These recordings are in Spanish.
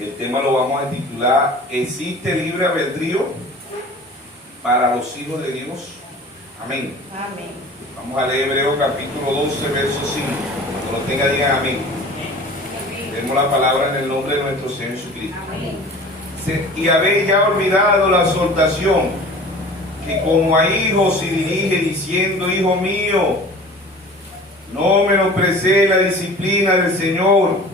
El tema lo vamos a titular ¿Existe libre albedrío para los hijos de Dios? Amén. Amén. Vamos a leer Hebreos capítulo 12, verso 5. Cuando lo tenga, digan amén. Leemos la palabra en el nombre de nuestro Señor Jesucristo. Amén. Y habéis ya olvidado la exhortación, que como a hijos se dirige diciendo: Hijo mío, no menospreciéis la disciplina del Señor,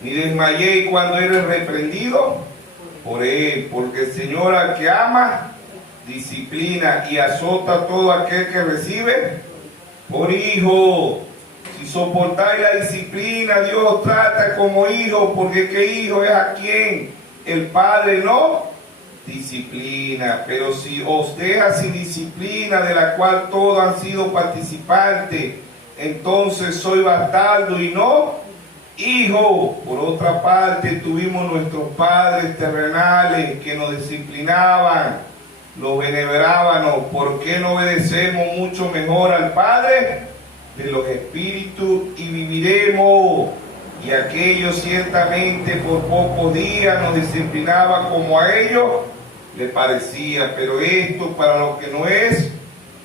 ni desmayéis cuando eres reprendido por Él, porque el Señor al que ama, disciplina y azota a todo aquel que recibe por hijo. Si soportáis la disciplina, Dios trata como hijo, porque ¿qué hijo es a quien el Padre no disciplina? Pero si os deja sin disciplina, de la cual todos han sido participantes, entonces soy bastardo y no hijo. Por otra parte, tuvimos nuestros padres terrenales que nos disciplinaban, los venerábamos. ¿Por qué no obedecemos mucho mejor al Padre de los espíritus y viviremos? Y aquellos ciertamente por pocos días nos disciplinaban como a ellos les parecía, pero esto para lo que no es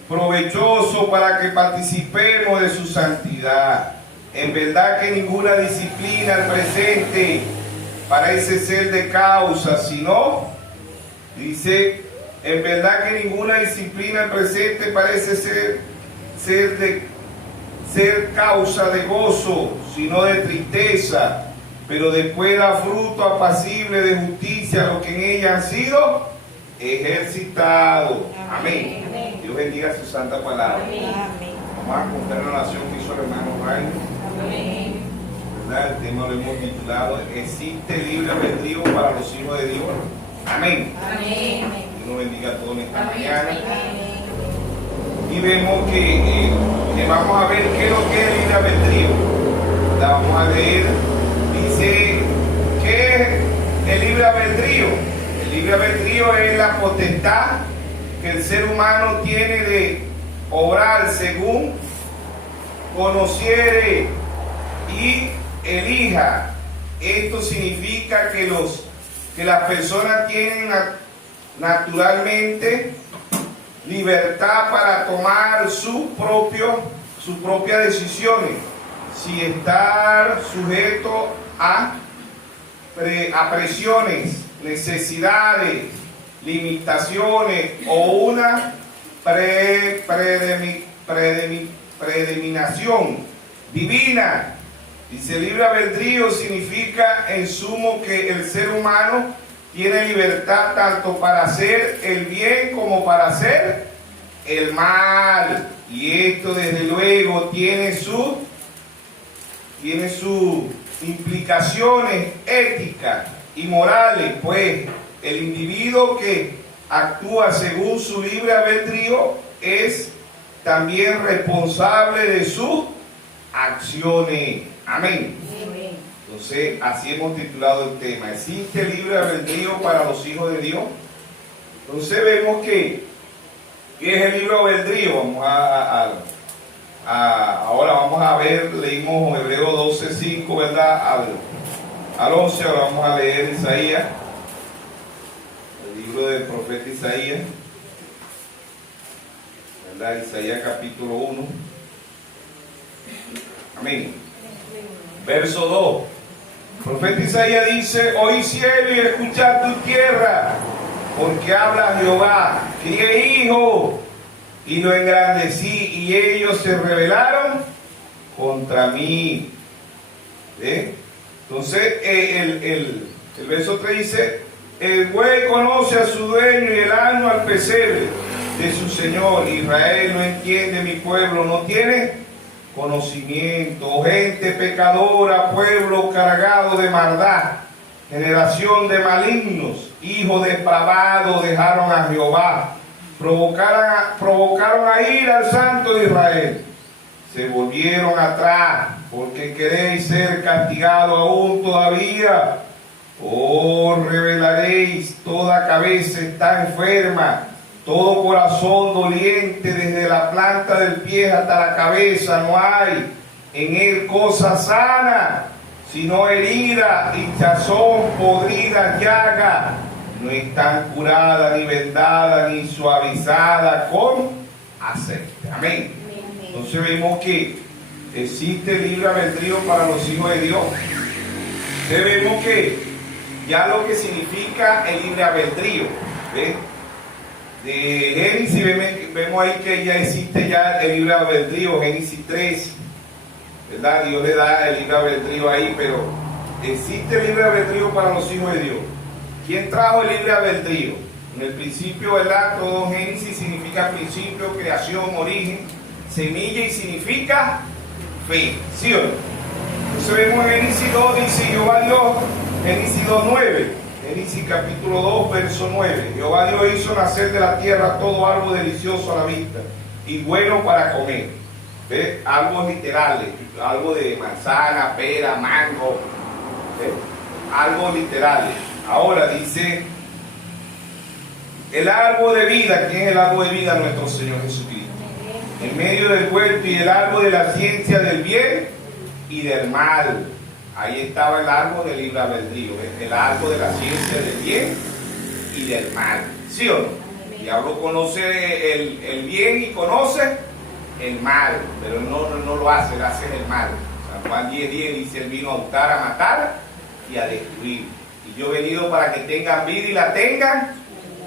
provechoso, para que participemos de su santidad. En verdad que ninguna disciplina al presente parece ser de causa, sino, dice, en verdad que ninguna disciplina al presente parece ser causa de gozo, sino de tristeza, pero después da fruto apacible de justicia lo que en ella han sido ejercitados. Amén. Amén. Dios bendiga su santa palabra. Amén. Vamos a contar la oración que hizo el hermano Ryan. Amén. ¿Verdad? El tema lo hemos titulado ¿Existe libre albedrío para los hijos de Dios? Amén. Amén. Dios nos bendiga a todos en esta Amén. mañana. Amén. Y vemos que vamos a ver qué es lo que es el libre albedrío. La vamos a leer. Dice, ¿qué es el libre albedrío? El libre albedrío es la potestad que el ser humano tiene de obrar según conociere y elija. Esto significa que las personas tienen naturalmente libertad para tomar sus propias decisiones, sin estar sujeto a presiones, necesidades, limitaciones o una predeterminación divina. Dice, libre albedrío significa en sumo que el ser humano tiene libertad tanto para hacer el bien como para hacer el mal. Y esto desde luego tiene sus implicaciones éticas y morales, pues el individuo que actúa según su libre albedrío es también responsable de sus acciones. Amén. Amén. Entonces, así hemos titulado el tema. ¿Existe libre albedrío para los hijos de Dios? Entonces vemos que ¿qué es el libre albedrío? Ahora vamos a ver, leímos Hebreos 12:5, ¿verdad? Al 11, ahora vamos a leer Isaías, el libro del profeta Isaías, ¿verdad? Isaías capítulo 1. Amén. Verso 2. El profeta Isaías dice: Oí cielo y escuchad tu tierra, porque habla Jehová, crié hijo y lo engrandecí, y ellos se rebelaron contra mí. Entonces el verso 3 dice: el buey conoce a su dueño y el asno al pesebre de su señor. Israel no entiende, mi pueblo no tiene conocimiento. Gente pecadora, pueblo cargado de maldad, generación de malignos, hijos depravados, dejaron a Jehová, provocaron a ir al Santo de Israel, se volvieron atrás, porque queréis ser castigados aún todavía. Revelaréis, toda cabeza está enferma, todo corazón doliente, desde la planta del pie hasta la cabeza, no hay en él cosa sana, sino herida, hinchazón, podrida, llaga. No están curadas, ni vendadas, ni suavizadas con aceite. Amén. Entonces vemos que existe libre albedrío para los hijos de Dios. Entonces vemos que ya lo que significa el libre albedrío, ¿ves? De Génesis vemos ahí que ya existe ya el libre albedrío, Génesis 3, ¿verdad? Dios le da el libre albedrío ahí, pero existe el libre albedrío para los hijos de Dios. ¿Quién trajo el libre albedrío? En el principio, ¿verdad? Todo Génesis significa principio, creación, origen, semilla y significa fe, ¿sí o no? Entonces vemos en Génesis 2, dice Jehová Dios, Génesis 2:9, Génesis capítulo 2, verso 9. Jehová Dios hizo nacer de la tierra todo árbol delicioso a la vista y bueno para comer. ¿Ves? Árboles literales, algo de manzana, pera, mango, ¿ves? Algo literales. Ahora dice, el árbol de vida. ¿Quién es el árbol de vida? Nuestro Señor Jesucristo. En medio del huerto, y el árbol de la ciencia del bien y del mal. Ahí estaba el árbol del libre albedrío, el árbol de la ciencia del bien y del mal. ¿Sí o no? El diablo conoce el bien y conoce el mal, pero no lo hace, él hace el mal. San Juan 10:10 dice, él vino a hurtar, a matar y a destruir. Y yo he venido para que tengan vida y la tengan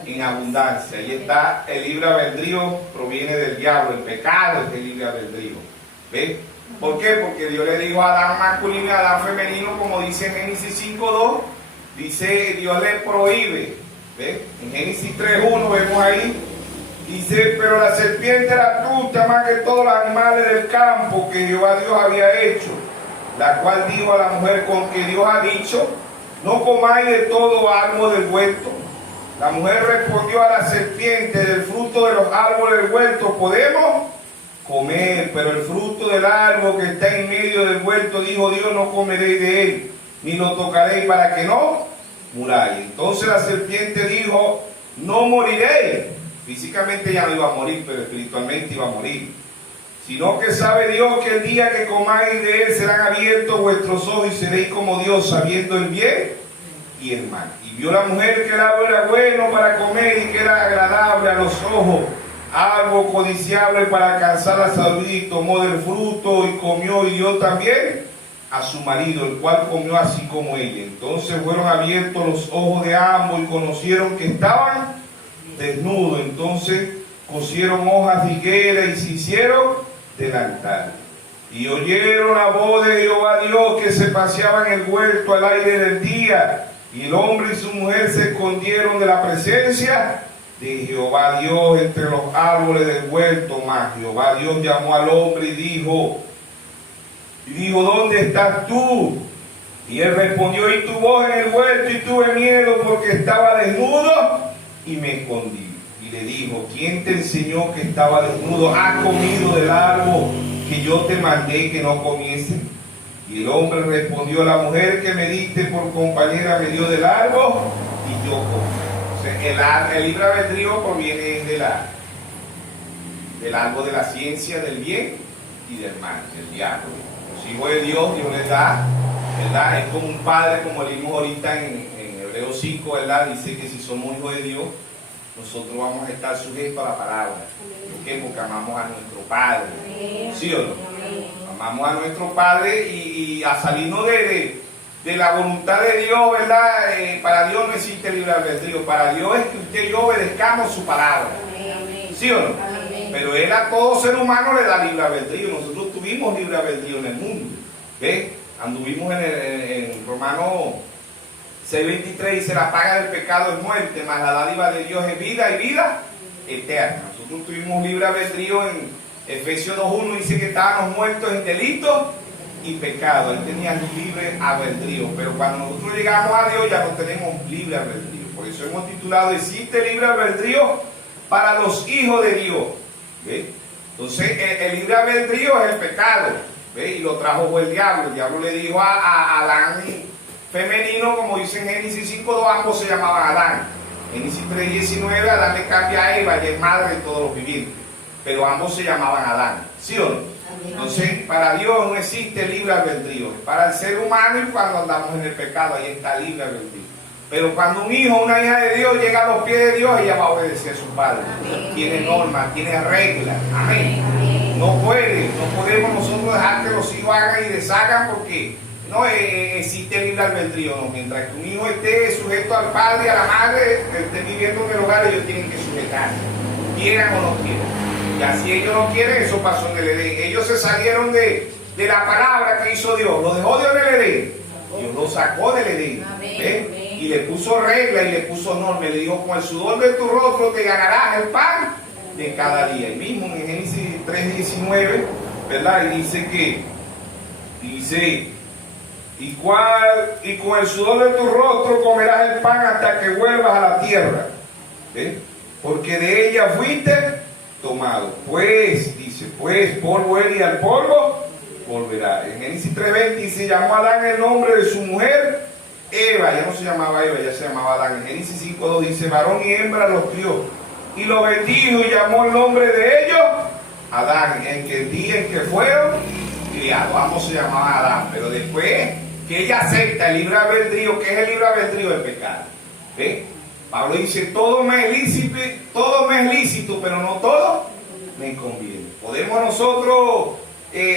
en abundancia. Ahí está el libre albedrío, proviene del diablo, el pecado es el libre albedrío. ¿Ves? ¿Por qué? Porque Dios le dijo a Adán masculino y a Adán femenino, como dice en Génesis 5:2, dice, Dios le prohíbe. ¿Ves? En Génesis 3:1 vemos ahí, dice, pero la serpiente era astuta más que todos los animales del campo que Jehová Dios había hecho, la cual dijo a la mujer, con que Dios ha dicho, no comáis de todo árbol del huerto. La mujer respondió a la serpiente, del fruto de los árboles del huerto podemos comer, pero el fruto del árbol que está en medio del huerto, dijo Dios, no comeréis de él, ni lo tocaréis para que no muráis. Entonces la serpiente dijo, no moriréis. Físicamente ya no iba a morir, pero espiritualmente iba a morir. Sino que sabe Dios que el día que comáis de él serán abiertos vuestros ojos y seréis como Dios, sabiendo el bien y el mal. Y vio la mujer que el árbol era bueno para comer y que era agradable a los ojos, árbol codiciable para alcanzar la sabiduría, y tomó del fruto y comió y dio también a su marido, el cual comió así como ella. Entonces fueron abiertos los ojos de ambos y conocieron que estaban desnudos. Entonces cosieron hojas de higuera y se hicieron delantal. Y oyeron la voz de Jehová Dios que se paseaba en el huerto al aire del día. Y el hombre y su mujer se escondieron de la presencia de Jehová Dios entre los árboles del huerto. Mas Jehová Dios llamó al hombre y dijo, ¿dónde estás tú? Y él respondió, y tu voz en el huerto, y tuve miedo porque estaba desnudo y me escondí. Y le dijo, ¿quién te enseñó que estaba desnudo? ¿Has comido del árbol que yo te mandé que no comiese? Y el hombre respondió, la mujer que me diste por compañera me dio del árbol y yo comí. O sea, el libre albedrío proviene del árbol de la ciencia del bien y del mal, del diablo. Los hijos de Dios les da, ¿verdad? Es como un padre, como leímos ahorita en Hebreos 5, ¿verdad? Dice que si somos hijos de Dios, nosotros vamos a estar sujetos a la palabra. ¿Por qué? Porque amamos a nuestro Padre. ¿Sí o no? Amamos a nuestro Padre y a salirnos de la voluntad de Dios, ¿verdad? Para Dios no existe libre albedrío. Para Dios es que usted y yo obedezcamos su palabra. ¿Sí o no? Pero Él a todo ser humano le da libre albedrío. Nosotros tuvimos libre albedrío en el mundo. ¿Ves? Anduvimos en Romanos 6:23, dice, la paga del pecado es muerte, mas la dádiva de Dios es vida y vida eterna. Nosotros tuvimos libre albedrío en Efesios 2:1, dice que estábamos muertos en delitos y pecados. Él tenía libre albedrío, pero cuando nosotros llegamos a Dios ya no tenemos libre albedrío. Por eso hemos titulado, existe libre albedrío para los hijos de Dios. ¿Ves? Entonces el libre albedrío es el pecado. ¿Ves? Y lo trajo fue el diablo. El diablo le dijo a Adán femenino, como dice en Génesis 5:2, ambos se llamaban Adán. Génesis 3:19, Adán le cambia a Eva y es madre de todos los vivientes, pero ambos se llamaban Adán. ¿Sí o no? Entonces, para Dios no existe libre albedrío. Para el ser humano y cuando andamos en el pecado, ahí está libre albedrío. Pero cuando un hijo o una hija de Dios llega a los pies de Dios, ella va a obedecer a su padre. Tiene normas, tiene reglas. Amén. No podemos nosotros dejar que los hijos hagan y deshagan porque no existe libre albedrío. No. Mientras que un hijo esté sujeto al padre y a la madre, esté viviendo en el hogar, ellos tienen que sujetarse, quieran o no quieran. Y así ellos no quieren, eso pasó en el Edén. Ellos se salieron de la palabra que hizo Dios. Lo dejó Dios en el Edén. Dios lo sacó del Edén. Y le puso reglas y le puso normas. Le dijo, con el sudor de tu rostro te ganarás el pan de cada día. Y mismo en Génesis 3:19, ¿verdad? Y dice, y con el sudor de tu rostro comerás el pan hasta que vuelvas a la tierra. Porque de ella fuiste tomado. Dice, polvo eres y al polvo volverá. En Génesis 3:20 dice, llamó a Adán el nombre de su mujer, Eva. Ya no se llamaba Eva, ya se llamaba Adán. En Génesis 5:2 dice, varón y hembra los crió. Y lo bendijo y llamó el nombre de ellos Adán, en que el día en que fueron criados. Ambos se llamaban Adán. Pero después que ella acepta el libre albedrío, ¿qué es el libre albedrío? El pecado. Pablo dice, todo me es lícito, pero no todo me conviene. Podemos nosotros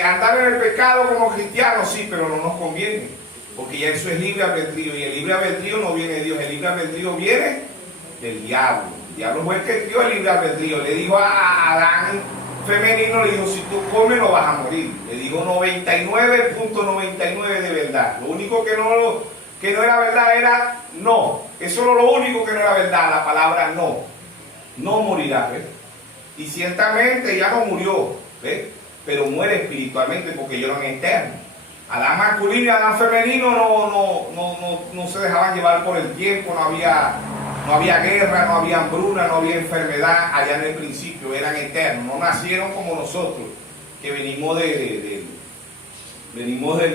andar en el pecado como cristianos, sí, pero no nos conviene, porque ya eso es libre albedrío, y el libre albedrío no viene de Dios, el libre albedrío viene del diablo. El diablo fue el que dio el libre albedrío. Le dijo a Adán femenino, le dijo, si tú comes no vas a morir. Le dijo 99.99 de verdad. Lo único que no era verdad era no. Eso era lo único que no era verdad, la palabra no. No morirá, ¿ves? Y ciertamente ya no murió, ¿ves? Pero muere espiritualmente porque ellos eran eternos. Adán masculino y Adán femenino no se dejaban llevar por el tiempo, no había guerra, no había hambruna, no había enfermedad allá en el principio, eran eternos, no nacieron como nosotros, que venimos del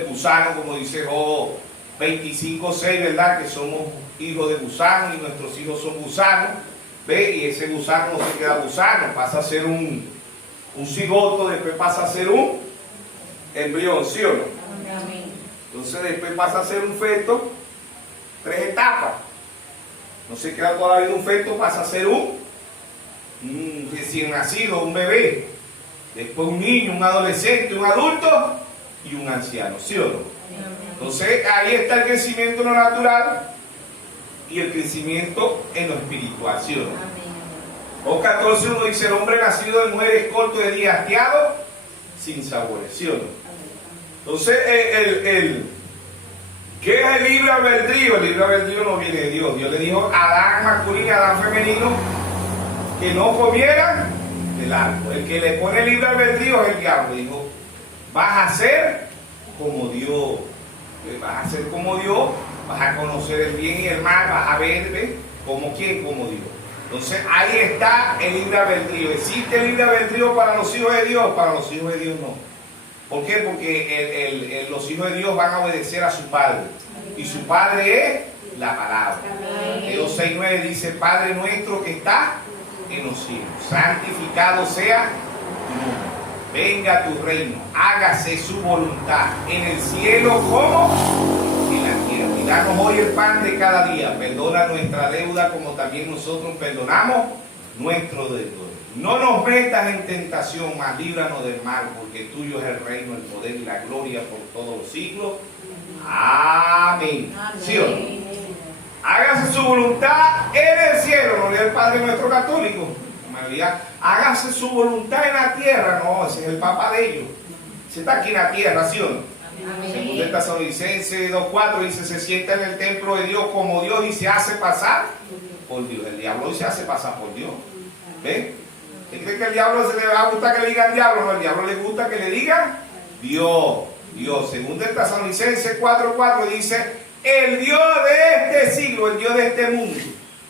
gusano, como dice Job 25:6, ¿verdad? Que somos hijos de gusanos y nuestros hijos son gusanos, ¿ve? Y ese gusano no se queda gusano, pasa a ser un cigoto, después pasa a ser un embrión, ¿sí o no? Amén. Entonces después pasa a ser un feto, 3 etapas. No se queda toda la vida un feto, pasa a ser un recién nacido, un bebé. Después un niño, un adolescente, un adulto y un anciano, ¿sí o no? Entonces ahí está el crecimiento en lo natural y el crecimiento en lo espiritual, ¿sí o no? Job 14:1 dice, el hombre nacido de mujer es corto de día, hastiado, sin sabores, ¿sí o no? Entonces ¿qué es el libre albedrío? El libre albedrío no viene de Dios. Dios le dijo a Adán masculino y a Adán femenino que no comieran del árbol. El que le pone libre albedrío es el diablo. Dijo, vas a ser como Dios. Vas a ser como Dios, vas a conocer el bien y el mal, vas a ver, como quién, como Dios. Entonces ahí está el libre albedrío. ¿Existe el libre albedrío para los hijos de Dios? Para los hijos de Dios no. ¿Por qué? Porque los hijos de Dios van a obedecer a su Padre. Y su Padre es la palabra. Mateo 6:9 dice, Padre nuestro que está en los cielos, santificado sea tu nombre. Venga tu reino, hágase su voluntad en el cielo como en la tierra. Y danos hoy el pan de cada día. Perdona nuestra deuda como también nosotros perdonamos nuestros deudores. No nos metas en tentación, mas líbranos del mal, porque tuyo es el reino, el poder y la gloria por todos los siglos. Amén. ¿Sí o no? Hágase su voluntad en el cielo. No le el Padre nuestro católico. Hágase su voluntad en la tierra. No, ese es el Papa de ellos. Se está aquí en la tierra, ¿sí o no? Según el Tesalonicenses 2:4 dice, se sienta en el templo de Dios como Dios y se hace pasar por Dios. El diablo hoy se hace pasar por Dios. ¿Ven? ¿Usted cree que el diablo se le va a gustar que le digan diablo? No, al diablo le gusta que le digan Dios. Dios. Según el Tesalonicenses 4:4 dice, el Dios de este siglo, el Dios de este mundo,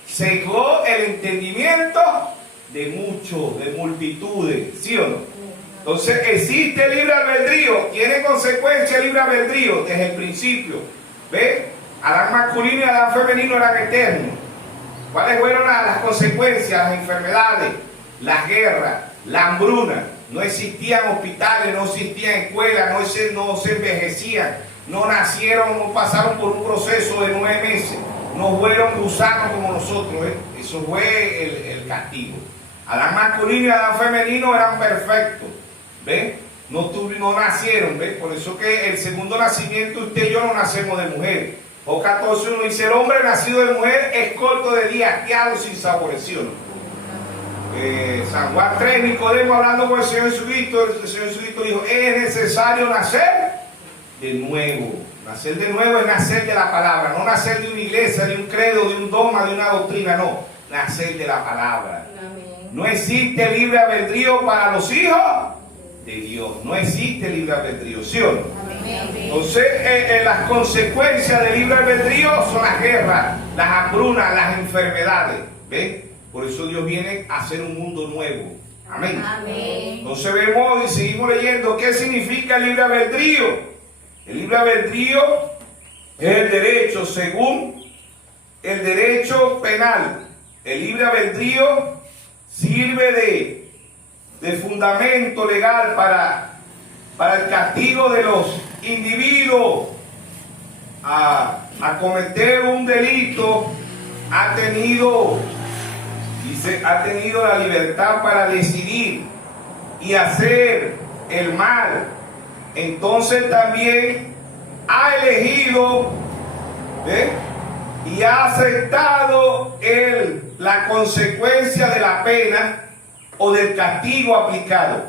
cegó el entendimiento de muchos, de multitudes, ¿sí o no? Entonces existe libre albedrío, tiene consecuencia el libre albedrío desde el principio. ¿Ve? Adán masculino y Adán femenino eran eternos. ¿Cuáles fueron las consecuencias? Las enfermedades, las guerras, la hambruna. No existían hospitales, no existían escuelas, no se envejecían, no nacieron, no pasaron por un proceso de 9 meses, no fueron gusanos como nosotros. Eso fue el castigo. Adán masculino y Adán femenino eran perfectos. ¿Ven? No nacieron. ¿Ven? Por eso que el segundo nacimiento, usted y yo no nacemos de mujer. O 14:1 dice: el hombre nacido de mujer es corto de día, asqueado, sin saboreción. San Juan 3, Nicodemo hablando con el Señor Jesucristo, el Señor Jesucristo dijo: es necesario nacer de nuevo. Nacer de nuevo es nacer de la palabra, no nacer de una iglesia, de un credo, de un dogma, de una doctrina, no, nacer de la palabra. Amén. No existe libre albedrío para los hijos de Dios, no existe libre albedrío, ¿sí o no? Amén. Entonces, las consecuencias del libre albedrío son las guerras, las hambrunas, las enfermedades. ¿Ven? Por eso Dios viene a hacer un mundo nuevo. Amén. Amén. Entonces vemos y seguimos leyendo qué significa el libre albedrío. El libre albedrío es el derecho según el derecho penal. El libre albedrío sirve de fundamento legal para el castigo de los individuos a cometer un delito. Ha tenido la libertad para decidir y hacer el mal. Entonces también ha elegido y ha aceptado la consecuencia de la pena o del castigo aplicado.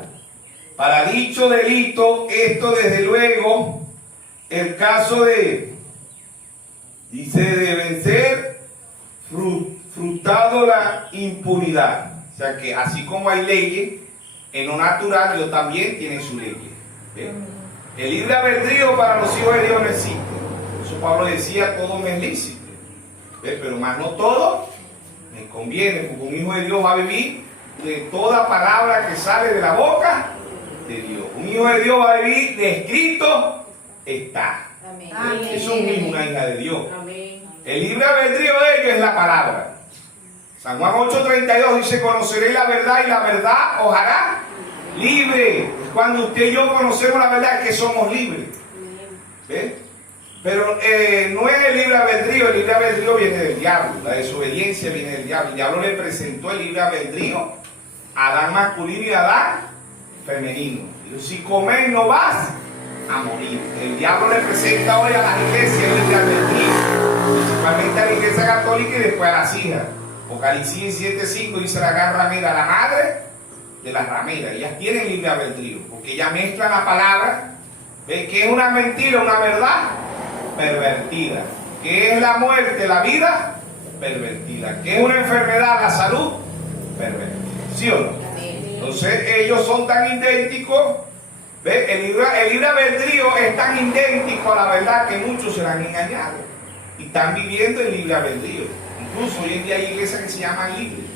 Para dicho delito, esto desde luego, el caso de vencer frutado la impunidad. O sea que así como hay leyes, en lo natural Dios también tiene su ley. El libre albedrío para los hijos de Dios no existe. Por eso Pablo decía: todo me es lícito, pero más no todo me conviene, porque un hijo de Dios va a vivir de toda palabra que sale de la boca de Dios. Un hijo de Dios va a vivir de escrito está. Amén. Eso es un hijo, una hija de Dios. Amén. El libre albedrío de ellos es la palabra. San Juan 8:32 dice: conoceréis la verdad y la verdad os hará libre. Es cuando usted y yo conocemos la verdad que somos libres. ¿Ves? Pero no es el libre albedrío viene del diablo. La desobediencia viene del diablo. El diablo le presentó el libre albedrío a Adán masculino y a Adán femenino. Dijo: si comes no vas a morir. El diablo le presenta hoy a las iglesias el libre albedrío, principalmente a la iglesia católica y después a las hijas. Apocalipsis 7:5 dice: la gran ramera, la madre de las rameras. Ellas tienen libre albedrío, porque ellas mezclan la palabra. ¿Ven? Que es una mentira, una verdad pervertida. Que es la muerte, la vida pervertida. Que es una enfermedad, la salud pervertida. ¿Sí o no? Entonces ellos son tan idénticos. ¿Ven? El libre albedrío es tan idéntico a la verdad que muchos se la han engañado y están viviendo el libre albedrío. Incluso hoy en día hay iglesias que se llaman libres.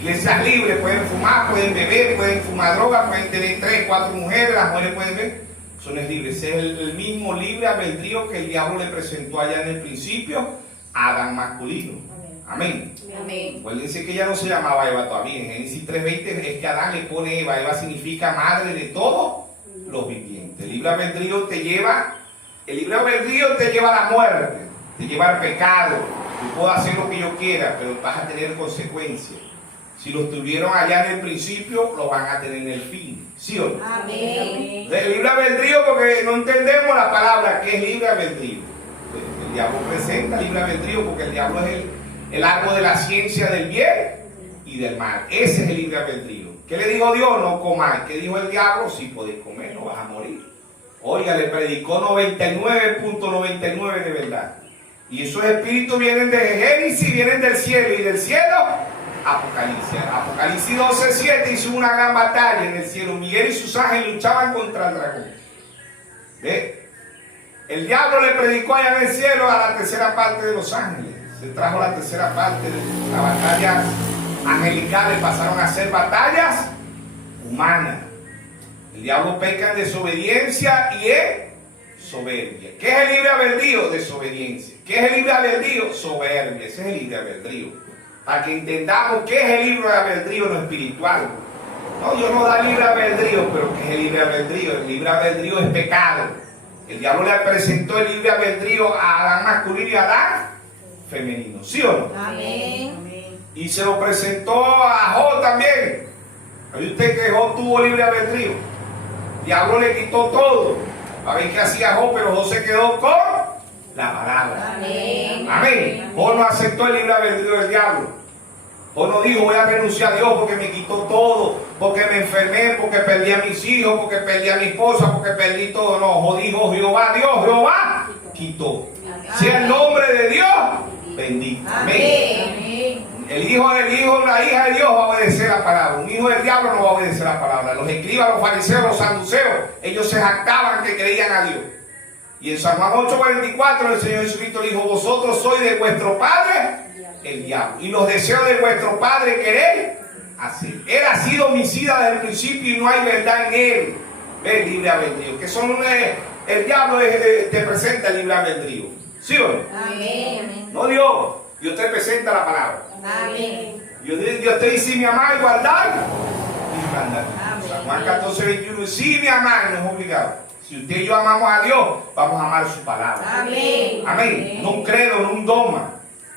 Iglesias libres, pueden fumar, pueden beber, pueden fumar droga, pueden tener 3, 4 mujeres, las mujeres pueden ver. Son libres. Es el mismo libre albedrío que el diablo le presentó allá en el principio a Adán masculino. Amén. Amén. Acuérdense que ella no se llamaba Eva todavía. En Génesis 3:20 es que Adán le pone Eva. Eva significa madre de todos los vivientes. El libre albedrío te lleva a la muerte, te lleva al pecado. Yo puedo hacer lo que yo quiera, pero vas a tener consecuencias. Si lo tuvieron allá en el principio, lo van a tener en el fin. ¿Sí o no? Amén. El libre albedrío, porque no entendemos la palabra que es libre albedrío. El diablo presenta libre albedrío porque el diablo es el árbol de la ciencia del bien y del mal. Ese es el libre albedrío. ¿Qué le dijo Dios? No comáis. ¿Qué dijo el diablo? Si podéis comer, no vas a morir. Oiga, le predicó 99.99 de verdad. Y esos espíritus vienen de Génesis, vienen del cielo, y del cielo Apocalipsis. Apocalipsis 12:7 hizo una gran batalla en el cielo. Miguel y sus ángeles luchaban contra el dragón. ¿Ve? El diablo le predicó allá en el cielo a la tercera parte de los ángeles. Se trajo la tercera parte de las batallas angelicales, pasaron a ser batallas humanas. El diablo peca en desobediencia y en soberbia. ¿Qué es el libre albedrío? Desobediencia. ¿Qué es el libre albedrío? Soberbia. Ese es el libre albedrío. Para que entendamos qué es el libre albedrío no espiritual. No, Dios no da libre albedrío, pero ¿qué es el libre albedrío? El libre albedrío es pecado. El diablo le presentó el libre albedrío a Adán masculino y a Adán femenino, ¿sí o no? Amén. Y se lo presentó a Job también. ¿Sabe usted que Job tuvo libre albedrío? El diablo le quitó todo. A ver qué hacía Job, pero Job se quedó con la palabra. Amén. Amén. Job no aceptó el libre albedrío del diablo. Job no dijo, voy a renunciar a Dios porque me quitó todo, porque me enfermé, porque perdí a mis hijos, porque perdí a mi esposa, porque perdí todo. No, Job dijo, Jehová quitó. Sea el nombre de Dios bendito. Amén. El hijo del hijo, la hija de Dios va a obedecer la palabra. Un hijo del diablo no va a obedecer la palabra. Los escribas, los fariseos, los saduceos, ellos se jactaban que creían a Dios. Y en San Juan 8:44 el Señor Jesucristo dijo, vosotros sois de vuestro padre el diablo, y los deseos de vuestro padre queréis hacer. Él ha sido homicida desde el principio y no hay verdad en él. El libre albedrío, que son el diablo te presenta el libre albedrío, ¿sí o no? Amén. No Dios te presenta la palabra. Amén. Dios te dice, si me amáis, guardad mis mandamientos. San Juan 14:21, si me amáis, no es obligado. Si usted y yo amamos a Dios, vamos a amar su palabra. Amén. Amén. No un credo, no un dogma.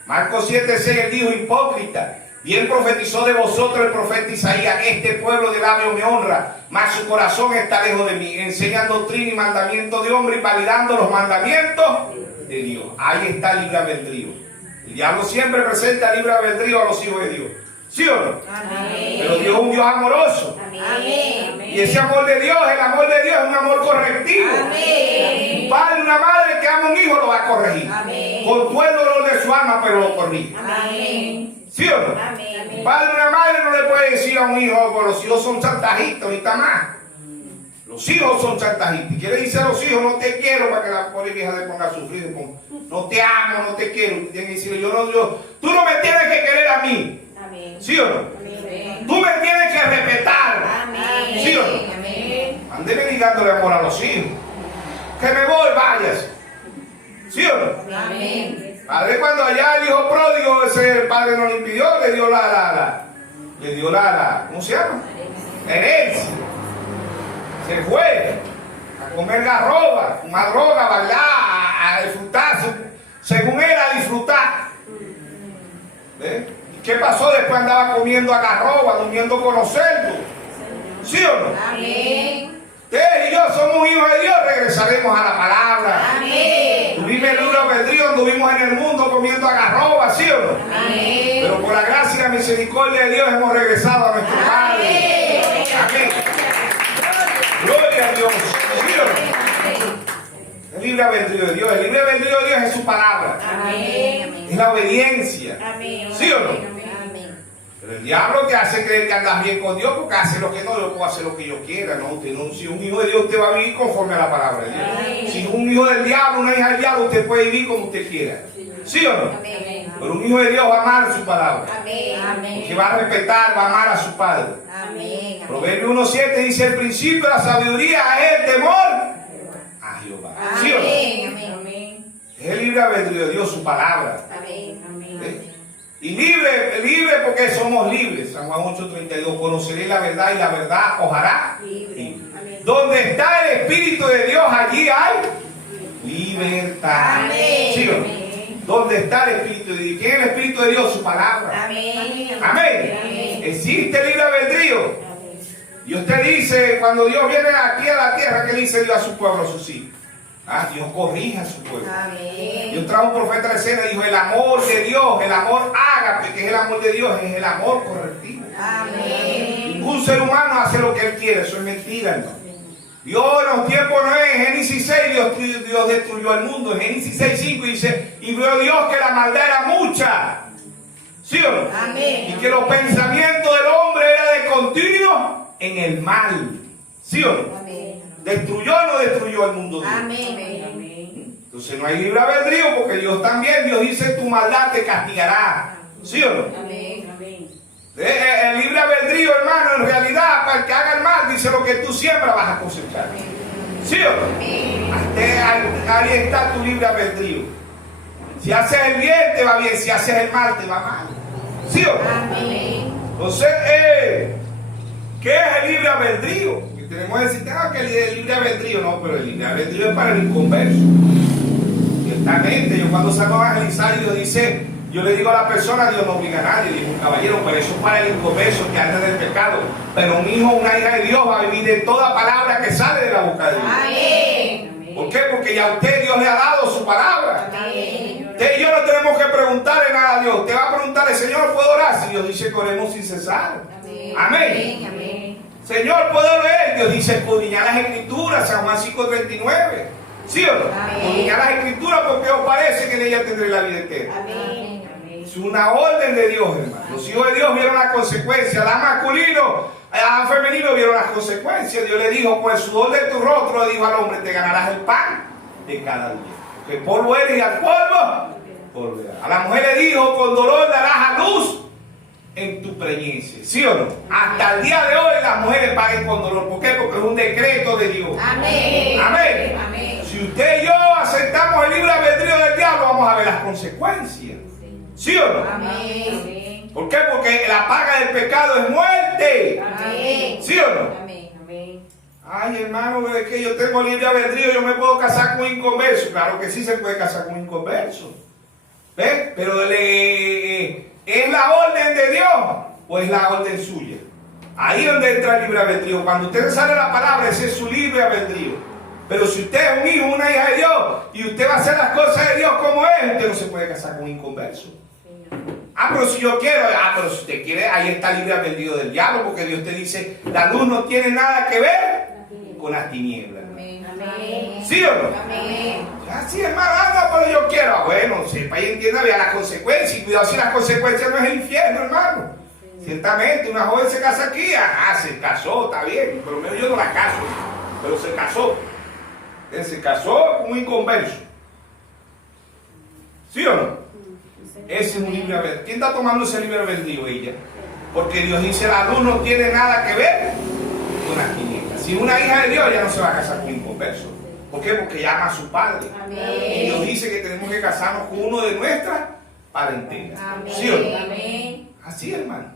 Marcos 7:6, él dijo, hipócrita, bien profetizó de vosotros el profeta Isaías, este pueblo de labios me honra, mas su corazón está lejos de mí, enseñan doctrina y mandamiento de hombre y validando los mandamientos de Dios. Ahí está el libre albedrío. El diablo siempre presenta libre albedrío a los hijos de Dios, ¿sí o no? Amén. Pero Dios es un Dios amoroso. Amén. Y ese amor de Dios, el amor de Dios es un amor correctivo. Amén. Un padre y una madre que ama a un hijo lo va a corregir. Amén. Con todo el dolor de su alma, pero lo corrige. Amén. ¿Sí o no? Amén. Un padre y una madre no le puede decir a un hijo, pues los hijos son chantajistas, ahorita más. Los hijos son chantajistas. Y quiere decir a los hijos, no te quiero, para que la pobre vieja le ponga a sufrir. No te amo, no te quiero. Tiene que decirle, tú no me tienes que querer a mí. Amén. ¿Sí o no? Amén. Tú me tienes que respetar. Amén. ¿Sí o no? Amén. Andeme negándole amor a los hijos. Que me voy, vayas. ¿Sí o no? Amén. Padre, cuando allá el hijo pródigo, ese padre no le impidió, le dio ¿cómo se llama? Herencia. Se fue a comer garroba, a fumar droga, a bailar, a disfrutar, según él, a disfrutar. ¿Ves? ¿Qué pasó? Después andaba comiendo agarroba, durmiendo con los cerdos. ¿Sí o no? Amén. Usted y yo somos hijos de Dios, regresaremos a la palabra. Amén. Tuvimos el libre albedrío, anduvimos en el mundo comiendo agarroba, ¿sí o no? Amén. Pero por la gracia y la misericordia de Dios hemos regresado a nuestro Padre. Amén. Gloria a Dios. ¿Sí o no? El libre albedrío de Dios. El libre albedrío de Dios es su palabra. Amén. Es la obediencia. Amén. ¿Sí o no? Amén. Pero el diablo te hace creer que andas bien con Dios porque hace lo que no, yo puedo hacer lo que yo quiera. No, usted no, si un hijo de Dios, usted va a vivir conforme a la palabra de Dios. Amén. Si es un hijo del diablo, una hija del diablo, usted puede vivir como usted quiera. ¿Sí o no? Amén. Pero un hijo de Dios va a amar su palabra. Amén. Que va a respetar, va a amar a su padre. Amén. Proverbio 1:7 dice, el principio de la sabiduría es el temor a Jehová. ¿Sí o no? Amén. Es el libre albedrío de Dios, su palabra. Amén. ¿Eh? Y libre porque somos libres. San Juan 8:32, conoceréis la verdad y la verdad os hará libre. Donde está el Espíritu de Dios, allí hay libertad. Amén. ¿Sí o no? ¿Dónde está el Espíritu de Dios? ¿Quién es el Espíritu de Dios? Su palabra. Amén. Amén. Existe libre albedrío. Y usted dice, cuando Dios viene aquí a la tierra, ¿qué dice Dios a su pueblo, a sus hijos? Dios corrige a su pueblo. Amén. Dios trajo un profeta de escena y dijo, el amor de Dios, el amor ágape, que es el amor de Dios, es el amor correctivo. Amén. Ningún ser humano hace lo que él quiere, eso es mentira, ¿no? Dios en los tiempos no es, en Génesis 6 Dios destruyó el mundo, en Génesis 6:5 dice, y vio Dios que la maldad era mucha, ¿sí o no? Amén. Y que los pensamientos del hombre eran de continuo en el mal, ¿sí o no? Amén. ¿Destruyó o no destruyó el mundo? Dios? Amén. Entonces no hay libre albedrío porque Dios también, Dios dice, tu maldad te castigará, ¿sí o no? Amén. El libre albedrío, hermano, en realidad, para el que haga el mal, dice lo que tú siembras vas a cosechar. ¿Sí o no? Ahí está tu libre albedrío. Si haces el bien, te va bien. Si haces el mal, te va mal. ¿Sí o no? Amén. Entonces, ¿qué ¿Qué es el libre albedrío? Que tenemos que decir, que el libre albedrío, no, pero el libre albedrío es para el inconverso. Ciertamente, yo cuando salgo a evangelizar, Dios dice, yo le digo a la persona, Dios no obliga a nadie, digo un caballero, pero eso es para el inconverso que anda del pecado. Pero un hijo, una hija de Dios va a vivir de toda palabra que sale de la boca de Dios. Amén. ¿Por qué? Porque ya a usted Dios le ha dado su palabra. Amén. Usted y yo no tenemos que preguntarle nada a Dios. Usted va a preguntarle, Señor, ¿puedo orar? Si Dios dice que oremos sin cesar. Amén. Amén. Señor, ¿puedo leer? Dios dice, escudriñad las escrituras, San Juan 5:39. ¿Sí o no? Escudriñad las escrituras porque os parece que en ellas tendré la vida eterna. Amén. Es una orden de Dios, hermano. Los hijos de Dios vieron las consecuencias. Adán masculino, Adán femenino vieron las consecuencias. Dios le dijo, por el sudor de tu rostro, le dijo al hombre, te ganarás el pan de cada día. Porque polvo eres y al polvo volverás. A la mujer le dijo, con dolor darás a luz en tu preñencia. ¿Sí o no? Hasta el día de hoy las mujeres paguen con dolor. ¿Por qué? Porque es un decreto de Dios. Amén. Amén. Amén. Si usted y yo aceptamos el libre albedrío del diablo, vamos a ver las consecuencias. ¿Sí o no? Amén. ¿Por qué? Porque la paga del pecado es muerte. Amén. ¿Sí o no? Amén. Amén. Ay, hermano, es que yo tengo libre albedrío, yo me puedo casar con un inconverso. Claro que sí se puede casar con un inconverso. ¿Ves? Pero ¿es la orden de Dios o es la orden suya? Ahí es donde entra el libre albedrío. Cuando usted sale la palabra, ese es su libre albedrío. Pero si usted es un hijo, una hija de Dios, y usted va a hacer las cosas de Dios como es, usted no se puede casar con un inconverso. Ah, pero si yo quiero, pero si usted quiere, ahí está el libre albedrío del diablo, porque Dios te dice, la luz no tiene nada que ver con las tinieblas. Amén. ¿Sí o no? Amén. Así hermano, anda, pero yo quiero. Ah, bueno, sepa y entienda, vea las consecuencias. Y cuidado si las consecuencias no es el infierno, hermano. Ciertamente, una joven se casa aquí, ajá, se casó, está bien. Por lo menos yo no la caso, pero se casó. Él se casó con un inconverso. ¿Sí o no? Ese es un libre albedrío. ¿Quién está tomando ese libre albedrío? Ella. Porque Dios dice, la luz no tiene nada que ver con las tinieblas. Si una hija de Dios, ella no se va a casar con un inconverso. ¿Por qué? Porque ella ama a su padre. Y Dios dice que tenemos que casarnos con uno de nuestras parentelas. ¿Sí o no? Amén. Así, hermano.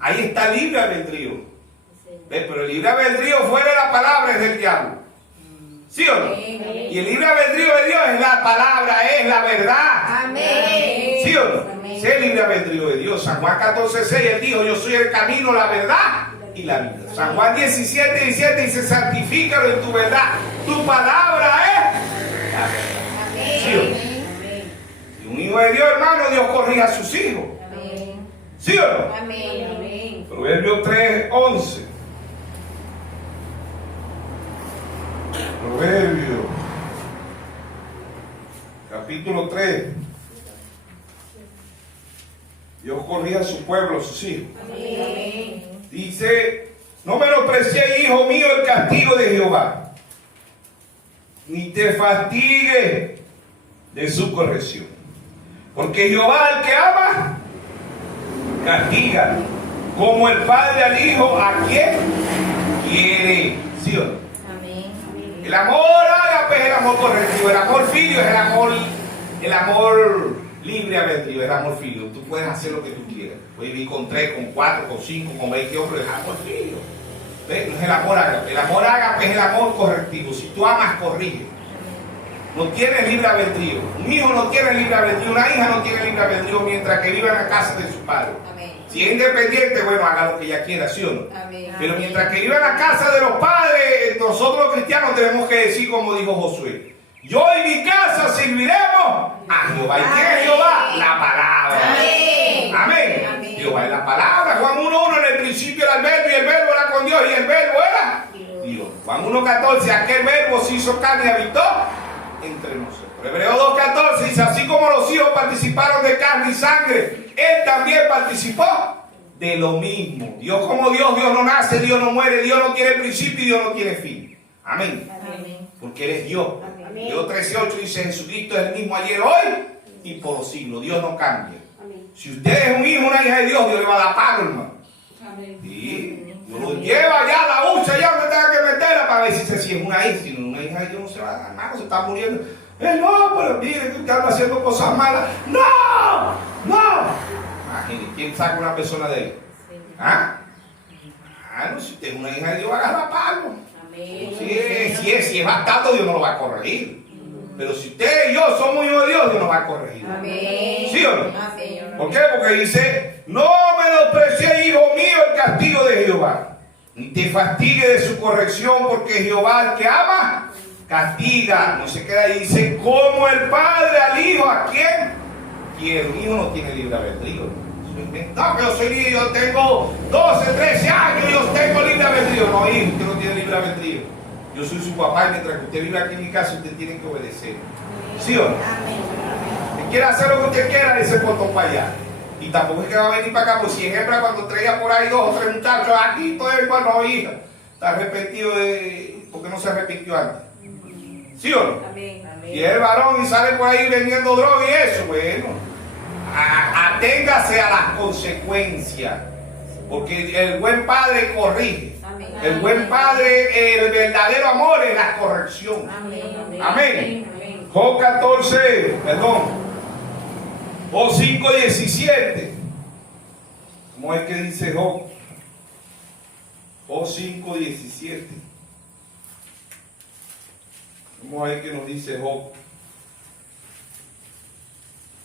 Ahí está el libre albedrío. ¿Ves? Pero el libre albedrío fuera de la palabra es del diablo. ¿Sí o no? Y el libre albedrío de Dios es la palabra, es la verdad. Amén. ¿Sí o no? Amén. Es el libre albedrío de Dios. San Juan 14:6, él dijo, yo soy el camino, la verdad y la vida. San Juan 17:17 dice, santifícalo en tu verdad. Tu palabra es la verdad. ¿Sí o no? Amén. Si un hijo de Dios, hermano, Dios corrige a sus hijos. Amén. ¿Sí o no? Amén. Amén. Proverbios 3:11. Proverbios, capítulo 3. Dios corrige a su pueblo, a sus hijos. Amén. Dice, no menosprecies, hijo mío, el castigo de Jehová, ni te fastigues de su corrección. Porque Jehová al que ama, castiga, como el padre al hijo a quien quiere. ¿Sí o no? Amén. El amor ágape es el amor correctivo, el amor filio es el amor libre albedrío, el amor filio. Tú puedes hacer lo que tú quieras. Puedes vivir con 3, con 4, con 5, con 20 hombres, es el amor filio. ¿Ves? No es el amor ágape. El amor ágape es el amor correctivo. Si tú amas, corrige. No tienes libre albedrío. Un hijo no tiene libre albedrío, una hija no tiene libre albedrío mientras que viva en la casa de su padre. Amén. Si es independiente, bueno, haga lo que ella quiera, ¿sí o no? Amén. Pero mientras que viva en la casa de los padres, nosotros los cristianos tenemos que decir como dijo Josué, yo y mi casa serviremos a Jehová. ¿Y quién es Jehová? La palabra. Amén. Amén. Amén. Jehová es la palabra. Juan 1:1, en el principio era el verbo y el verbo era con Dios y el verbo era Dios. Juan 1:14, aquel verbo se hizo carne y habitó entre nosotros. Hebreos 2:14 dice, así como los hijos participaron de carne y sangre, él también participó de lo mismo. Dios como Dios, Dios no nace, Dios no muere, Dios no tiene principio y Dios no tiene fin. Amén. Amén. Porque eres Dios. Amén. Dios 13:8 dice, Jesucristo es el mismo ayer, hoy y por los siglos. Dios no cambia. Amén. Si usted es un hijo, una hija de Dios, Dios le va a dar pago, hermano. Amén. Sí. Dios lo lleva ya, la usa ya donde tenga que meterla para ver si es una hija. Si no es una hija de Dios, no se va a dar, hermano, se está muriendo. No, pero mire que usted anda haciendo cosas malas. ¡No! ¡No! Imagínate, ¿quién saca una persona de ahí? ¿Ah? Hermano, si usted es una hija de Dios, agarra palo. Amén. Si es bastardo, Dios no lo va a corregir. Pero si usted y yo somos hijos de Dios, Dios nos va a corregir. Amén. ¿Sí o no? Amén. ¿Por qué? Porque dice, no menosprecie, hijo mío, el castigo de Jehová, ni te fatigue de su corrección, porque Jehová al que ama, castiga. No se queda ahí, dice, como el padre al hijo, ¿a quién? Y el hijo no tiene libre albedrío. No, que yo soy niño, yo tengo 12, 13 años, yo tengo libre albedrío. No, hijo, usted no tiene libre albedrío. Yo soy su papá y mientras que usted vive aquí en mi casa, usted tiene que obedecer. ¿Sí o no? Usted quiere hacer lo que usted quiera, ese portón para allá. Y tampoco es que va a venir para acá, porque si ejemplo cuando traía por ahí 2 o 3 muchachos, aquí todo el no, hija, está arrepentido porque no se arrepintió antes. ¿Sí o no? Amén. Y es varón y sale por ahí vendiendo droga y eso, bueno, aténgase a las consecuencias, porque el buen padre corrige. Amén. El buen padre, el verdadero amor es la corrección. Amén. Amén. Amén. Job 14, perdón. Job 5:17. ¿Cómo es que dice Job? Job 5:17. ¿Cómo es que nos dice Job?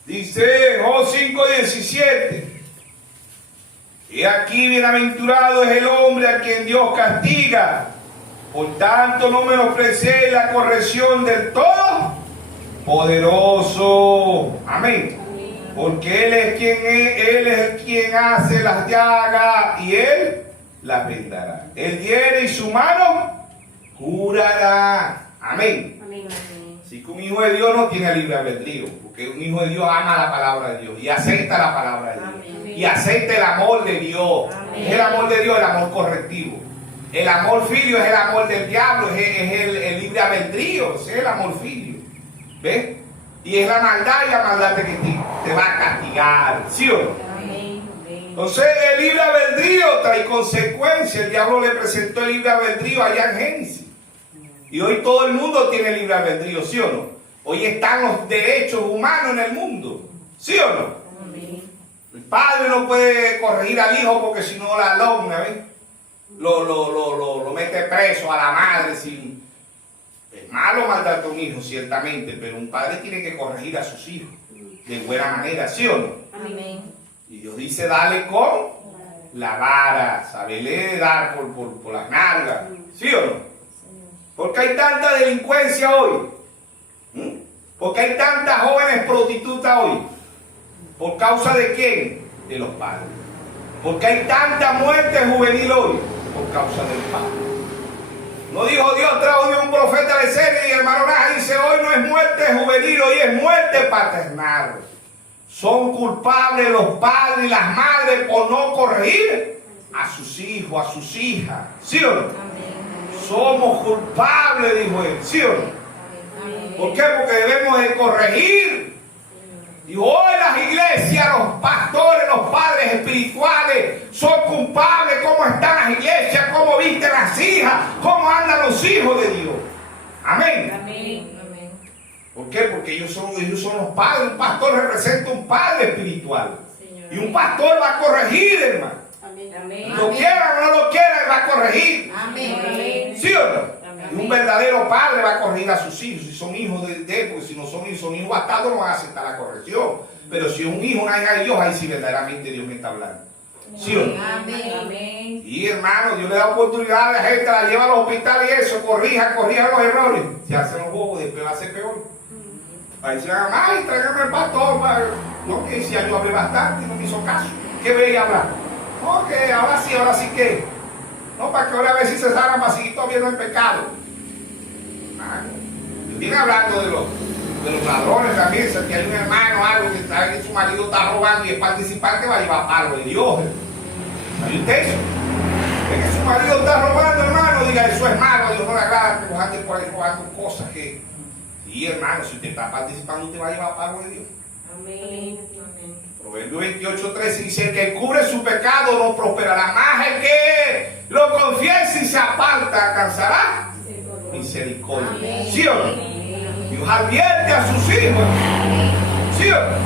Dice Job 5:17. Y aquí bienaventurado es el hombre a quien Dios castiga. Por tanto, no menospreciéis la corrección del Todopoderoso. Amén. Porque Él es quien hace las llagas y Él las vendará. Él hiere y su mano curará. Amén. Amén. Así que un hijo de Dios no tiene libre albedrío, porque un hijo de Dios ama la palabra de Dios y acepta la palabra de Dios. Amén. Y acepta el amor de Dios. Amén. Es el amor de Dios, el amor correctivo. El amor filio es el amor del diablo, es el libre albedrío, es el amor filio. ¿Ves? Y es la maldad y la maldad que te va a castigar. ¿Sí o no? Amén. Entonces el libre albedrío trae consecuencias. El diablo le presentó el libre albedrío allá en Génesis. Y hoy todo el mundo tiene libre albedrío, ¿sí o no? Hoy están los derechos humanos en el mundo, ¿sí o no? Amén. El padre no puede corregir al hijo porque si no la alumna, ¿ves? Lo mete preso a la madre. Sin... Es malo maltratar a un hijo, ciertamente, pero un padre tiene que corregir a sus hijos de buena manera, ¿sí o no? Amén. Y Dios dice, dale con la vara, sabele dar por las nalgas, ¿sí o no? Porque hay tanta delincuencia hoy. Porque hay tantas jóvenes prostitutas hoy. ¿Por causa de quién? De los padres. Porque hay tanta muerte juvenil hoy. Por causa del padre. No dijo Dios, trajo Dios un profeta de serie y el maronaje dice, hoy no es muerte juvenil, hoy es muerte paternal. Son culpables los padres y las madres por no corregir a sus hijos, a sus hijas. ¿Sí o no? Somos culpables, dijo él. ¿Sí o no? ¿Por qué? Porque debemos de corregir. Y hoy las iglesias, los pastores, los padres espirituales son culpables. ¿Cómo están las iglesias? ¿Cómo visten las hijas? ¿Cómo andan los hijos de Dios? Amén. Amén. ¿Por qué? Porque ellos son los padres. Un pastor representa un padre espiritual. Y un pastor va a corregir, hermano. Amén. Lo quieran o no lo quieran, va a corregir. Amén. ¿Sí o no? Y un verdadero padre va a corregir a sus hijos, si son hijos de él, porque si no son hijos bastardos, no van a aceptar la corrección. Pero si es un hijo, una hija de Dios, ahí sí verdaderamente Dios me está hablando. ¿Sí o no? Amén. Y hermano, Dios le da oportunidad a la gente, la lleva a los hospitales y eso, corrija los errores. Se hacen los bobos, después va a ser peor. Ahí se van, ay, tráigame el pastor. No, que decía yo hablé bastante y no me hizo caso. ¿Qué veía hablar? No, que ahora sí que. No, para que ahora a ver si se sana, para seguir todavía no el pecado. Viene hablando de los ladrones también, que hay un hermano algo que sabe que su marido está robando y es participante, va a llevar palo de Dios. ¿Sabe usted eso? Es que su marido está robando, hermano, diga, eso es malo, a Dios no le agrada que ande por ahí robando cosas que... Sí, hermano, si usted está participando, usted va a llevar palo de Dios. Amén. Proverbio 28:13 dice, el que cubre su pecado no prosperará, más el que lo confiese y se aparta alcanzará misericordia. Amén. ¿Sí o no? Dios advierte a sus hijos. ¿Sí o no?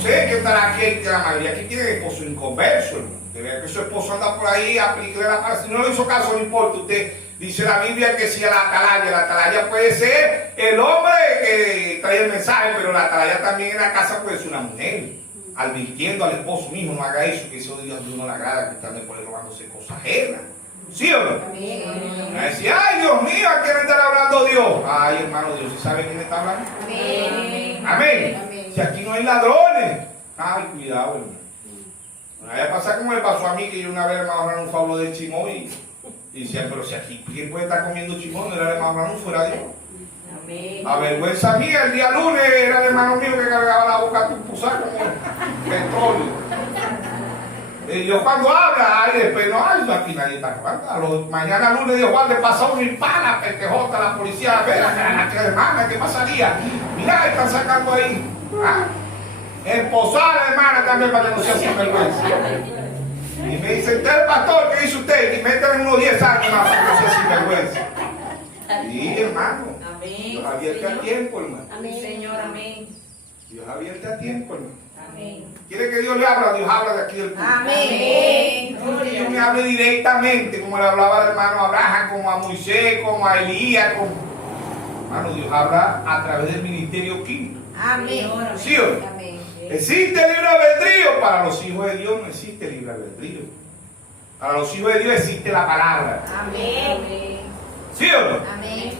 sé qué estará aquí, que la mayoría aquí tiene esposo inconverso, hermano. De ver que su esposo anda por ahí, aplique la palabra. Si no le hizo caso, no importa. Usted dice la Biblia que si a la atalaya puede ser el hombre que trae el mensaje, pero la atalaya también en la casa puede ser una mujer. Advirtiendo al esposo mismo, no haga eso, que eso de Dios no le agrada, que están después robándose cosas ajenas. ¿Sí o no? Amén. A decir, ay Dios mío, ¿a quién está hablando Dios? Ay hermano, Dios sí sabe quién está hablando. Amén. Amén. Amén. Si aquí no hay ladrones. Ay, cuidado, hermano. No vaya a pasar como me pasó a mí, que yo una vez me ahorraron un faulo de chimón y decía, pero si aquí, ¿quién puede estar comiendo chimón? No era el hermano fuera Dios. Amén. A vergüenza mía, el día lunes era el hermano mío que cargaba la boca pupusar como petróleo. Y Dios cuando habla, ay, después no, ay, aquí nadie está hablando. Mañana lunes Dios Juan le pasó un hispana, pentejota, la policía, la hermana, ¿qué pasaría? Mira, están sacando ahí. ¿Ah? Esposar a la hermana también para que no sea sinvergüenza. Y me dice, usted pastor, ¿qué dice usted? Y métele unos 10 años más para que no sea sinvergüenza. Sí, hermano. Amén. Dios avierte a tiempo, hermano. Amén, Señor, amén. Dios avierte a tiempo, hermano. Amén. ¿Quiere que Dios le habla? Dios habla de aquí del culto. Amén. No, que Dios me hable directamente, como le hablaba al hermano Abraham, como a Moisés, como a Elías. Hermano, Dios habla a través del ministerio quinto. Amén. ¿Sí o no? Amén. ¿Existe libre albedrío? Para los hijos de Dios no existe libre albedrío. Para los hijos de Dios existe la palabra. Amén. ¿Sí o no? Amén.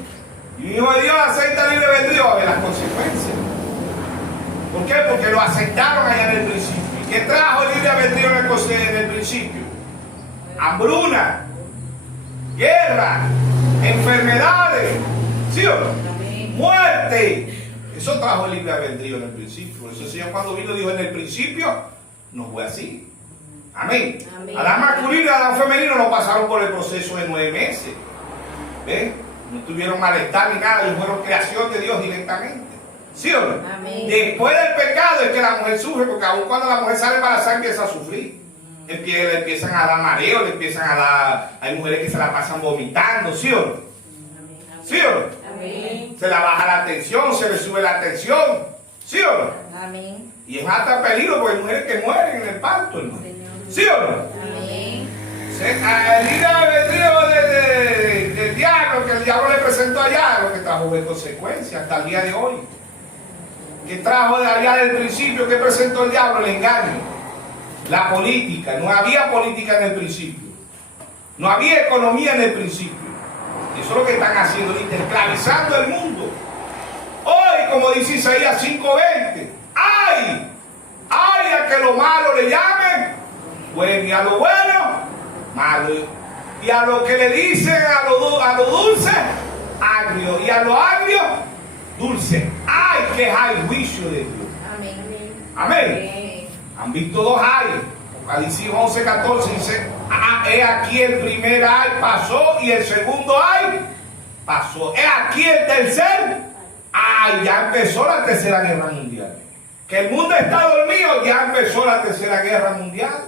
Y un hijo de Dios acepta libre albedrío, va a ver las consecuencias. ¿Por qué? Porque lo aceptaron allá en el principio. ¿Y qué trajo el libre albedrío en el principio? Hambruna, guerra, enfermedades, ¿sí o no? Amén. Muerte. Eso trajo el libre albedrío en el principio. Por eso el Señor cuando vino dijo en el principio, no fue así. Amén. Amén. Adán masculino y Adán femenino no pasaron por el proceso de 9 meses. ¿Ven? No tuvieron malestar ni nada, ellos fueron creación de Dios directamente. ¿Sí o no? Amén. Después del pecado es que la mujer sufre, porque aun cuando la mujer sale embarazada empieza a sufrir. Le empiezan a dar mareo, le empiezan a dar... Hay mujeres que se la pasan vomitando, ¿sí o no? ¿Sí o no? Amén. Se la baja la tensión, se le sube la tensión, ¿sí o no? Amén. Y es hasta peligro porque hay mujeres que mueren en el parto, hermano. ¿Sí o no? Amén. El libre albedrío del diablo, que el diablo le presentó allá, lo que trajo de consecuencias hasta el día de hoy. ¿Qué trajo de allá del principio? ¿Qué presentó el diablo? El engaño. La política. No había política en el principio. No había economía en el principio. Y eso es lo que están haciendo ahorita, esclavizando el mundo. Hoy, como dice Isaías 5:20, ¡ay! ¡Ay a que lo malo le llamen bueno y a lo bueno, malo! Y a lo que le dicen a lo dulce, agrio. Y a lo agrio, dulce. ¡Ay, que hay juicio de Dios! Amén. Amén. Han visto 2 ayes. Apocalipsis 11:14 dice, he aquí el primer ay pasó y el segundo ay pasó. He aquí el tercer ay, ya empezó la tercera guerra mundial. Que el mundo está dormido, ya empezó la tercera guerra mundial.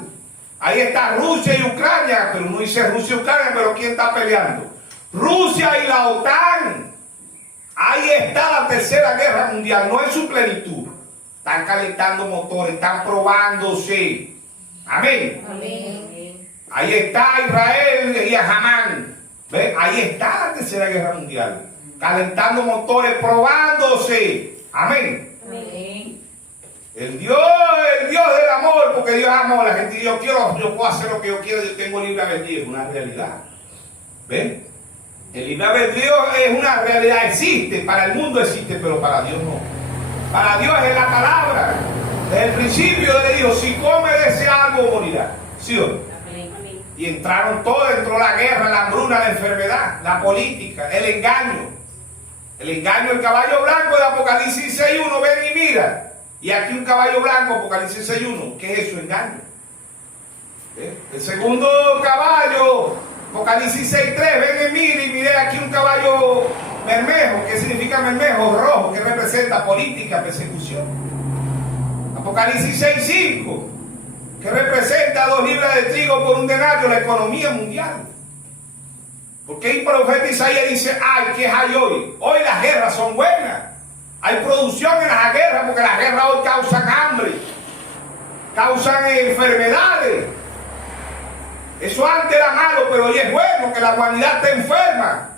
Ahí está Rusia y Ucrania, pero no dice Rusia y Ucrania, pero ¿quién está peleando? Rusia y la OTAN. Ahí está la tercera guerra mundial, no en su plenitud. Están calentando motores, están probándose. Amén. Amén. Ahí está Israel y Hamán. ¿Ven? Ahí está la tercera guerra mundial. Calentando motores, probándose. Amén. Amén. El Dios del amor, porque Dios es amor. La gente dice, yo puedo hacer lo que yo quiero, yo tengo libre albedrío. Es una realidad. ¿Ven? El libre albedrío es una realidad, existe. Para el mundo existe, pero para Dios no. Para Dios es la palabra. Desde el principio le dijo, si come de ese árbol morirá. ¿Sí o no? Amén. Y entraron todos, entró la guerra, la hambruna, la enfermedad, la política, el engaño. El engaño, el caballo blanco de Apocalipsis 6:1, ven y mira. Y aquí un caballo blanco, Apocalipsis 6:1. ¿Qué es eso? Engaño. El segundo caballo, Apocalipsis 6:3, ven y mira, y miré aquí un caballo bermejo. ¿Qué significa bermejo? Rojo, que representa política, persecución. Apocalipsis 6:5, que representa 2 libras de trigo por 1 denario, la economía mundial. Porque el profeta Isaías dice, ay, ¿qué hay hoy? Hoy las guerras son buenas. Hay producción en las guerras, porque las guerras hoy causan hambre, causan enfermedades. Eso antes era malo, pero hoy es bueno, que la humanidad está enferma.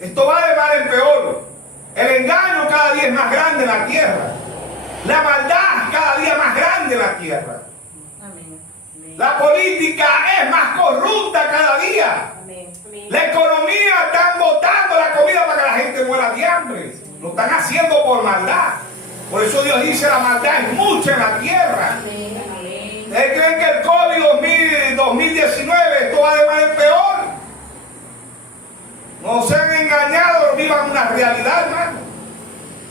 Esto va de mal en peor. El engaño cada día es más grande en la tierra. La maldad cada día más grande en la tierra. Amén. La política es más corrupta cada día. Amén. La economía, están botando la comida para que la gente muera de hambre. Lo están haciendo por maldad. Por eso Dios dice, la maldad es mucha en la tierra. Amén. ¿Ustedes creen que el COVID 2019 esto va de mal en peor? No se han engañado, vivan una realidad, hermano.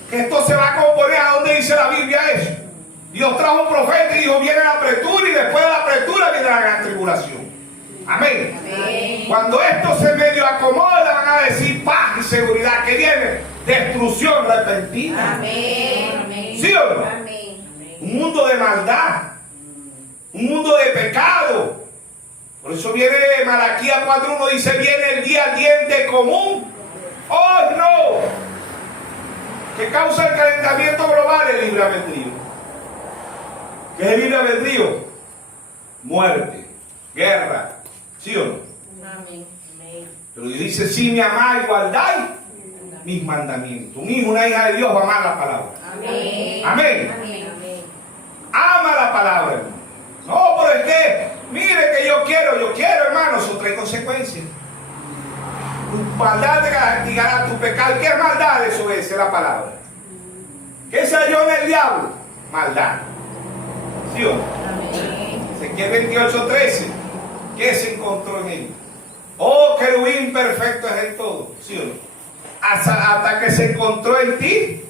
Que esto se va a componer. ¿A dónde dice la Biblia eso? Dios trajo un profeta y dijo, viene la apretura, y después de la apretura viene la gran tribulación. Amén. Amén. Cuando esto se medio acomoda, van a decir paz y seguridad. Que viene destrucción repentina. Amén. ¿Sí o no? Amén. Un mundo de maldad, un mundo de pecado. Por eso viene Malaquías 4:1, dice, viene el día ardiente común. ¡Oh, no! ¿Qué causa el calentamiento global? El libre albedrío. ¿Qué es el libre albedrío? Muerte, guerra. ¿Sí o no? Amén. Pero Dios dice, si me amáis, guardáis mis mandamientos. Un hijo, una hija de Dios va a amar la palabra. Amén. Amén. Amén. Ama la palabra, hermano. No, pero es que, mire que yo quiero, hermano, eso trae consecuencias. Tu maldad te castigará, tu pecado. ¿Qué es maldad? Eso es la palabra. ¿Qué se halló en el diablo? Maldad. ¿Sí o no? Amén. Ezequiel 28:13. ¿Qué se encontró en él? Oh, querubín perfecto es en todo. ¿Sí o no? Hasta que se encontró en ti.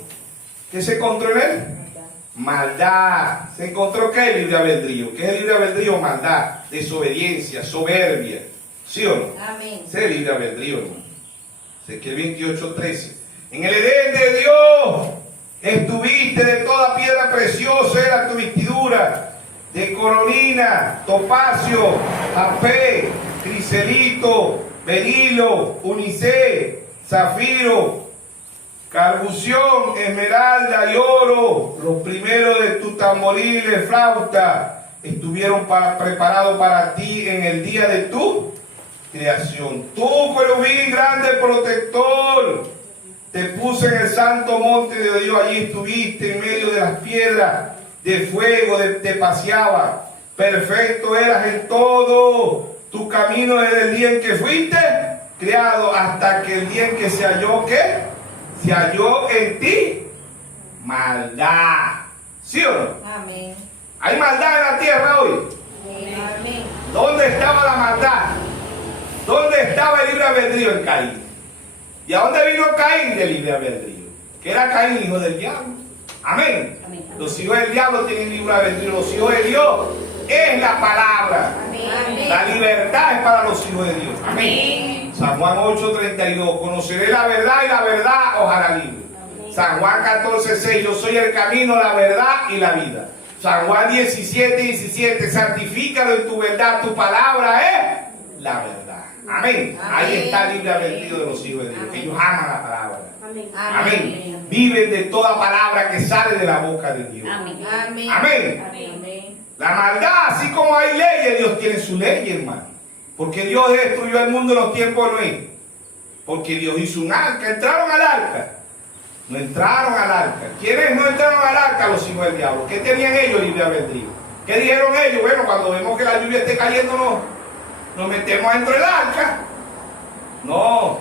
¿Qué se encontró en él? Maldad. ¿Se encontró qué? Libre albedrío. ¿Qué es libre albedrío? Maldad, desobediencia, soberbia. ¿Sí o no? Amén. Ese es libre albedrío, hermano. Ezequiel 28:13. En el Edén de Dios estuviste, de toda piedra preciosa era tu vestidura, de coronina, topacio, japé, criselito, berilo, unicé, zafiro, carbución, esmeralda y oro. Los primeros de tus tamboriles, flauta, estuvieron preparados para ti en el día de tu creación. Tú, querubín grande protector, te puse en el santo monte de Dios. Allí estuviste en medio de las piedras de fuego, te paseaba. Perfecto eras en todo tu camino desde el día en que fuiste creado hasta que el día en que se halló, ¿qué? Se halló en ti maldad. ¿Sí o no? Amén. ¿Hay maldad en la tierra hoy? Amén. ¿Dónde estaba la maldad? ¿Dónde estaba el libre albedrío en Caín? ¿Y a dónde vino Caín del libre albedrío? Que era Caín, hijo del diablo. Amén. Amén. Los hijos del diablo tienen libre albedrío. Los hijos de Dios es la palabra. Amén. La libertad es para los hijos de Dios. Amén. San Juan 8:32. Conoceré la verdad y la verdad os hará libre. San Juan 14:6. Yo soy el camino, la verdad y la vida. San Juan 17:17. Santifícalo en tu verdad. Tu palabra es la verdad. Amén. Ahí está el libre albedrío de los hijos de Dios. Ellos aman la palabra. Amén. Viven de toda palabra que sale de la boca de Dios. Amén. Amén. Amén. La maldad, así como hay leyes, Dios tiene su ley, hermano. Porque Dios destruyó el mundo en los tiempos de Noé. Porque Dios hizo un arca. ¿Entraron al arca? No entraron al arca. ¿Quiénes no entraron al arca? Los hijos del diablo. ¿Qué tenían ellos? Libre albedrío. ¿Qué dijeron ellos? Bueno, cuando vemos que la lluvia esté cayendo, nos metemos dentro del arca. No.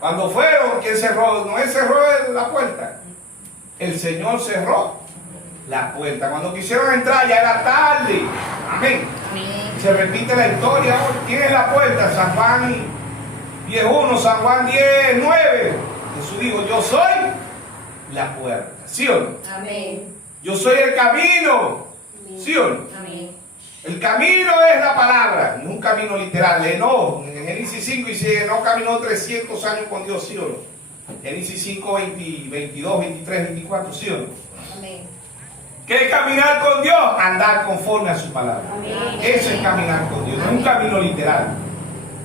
Cuando fueron, ¿quién cerró? No él cerró la puerta. El Señor cerró la puerta. Cuando quisieron entrar ya era tarde. Amén. Se repite la historia. ¿Quién es la puerta? San Juan 10:1, San Juan 10:9. Jesús dijo, yo soy la puerta. ¿Sí o no? Amén. Yo soy el camino. ¿Sí o no? Amén. El camino es la palabra, no un camino literal. Enoc, en Génesis 5 dice, Enoc caminó 300 años con Dios, ¿sí o no? Génesis 5, 22, 23, 24, ¿sí o no? Amén. ¿Qué es caminar con Dios? Andar conforme a su palabra. Amén. Eso es caminar con Dios, no es un camino literal.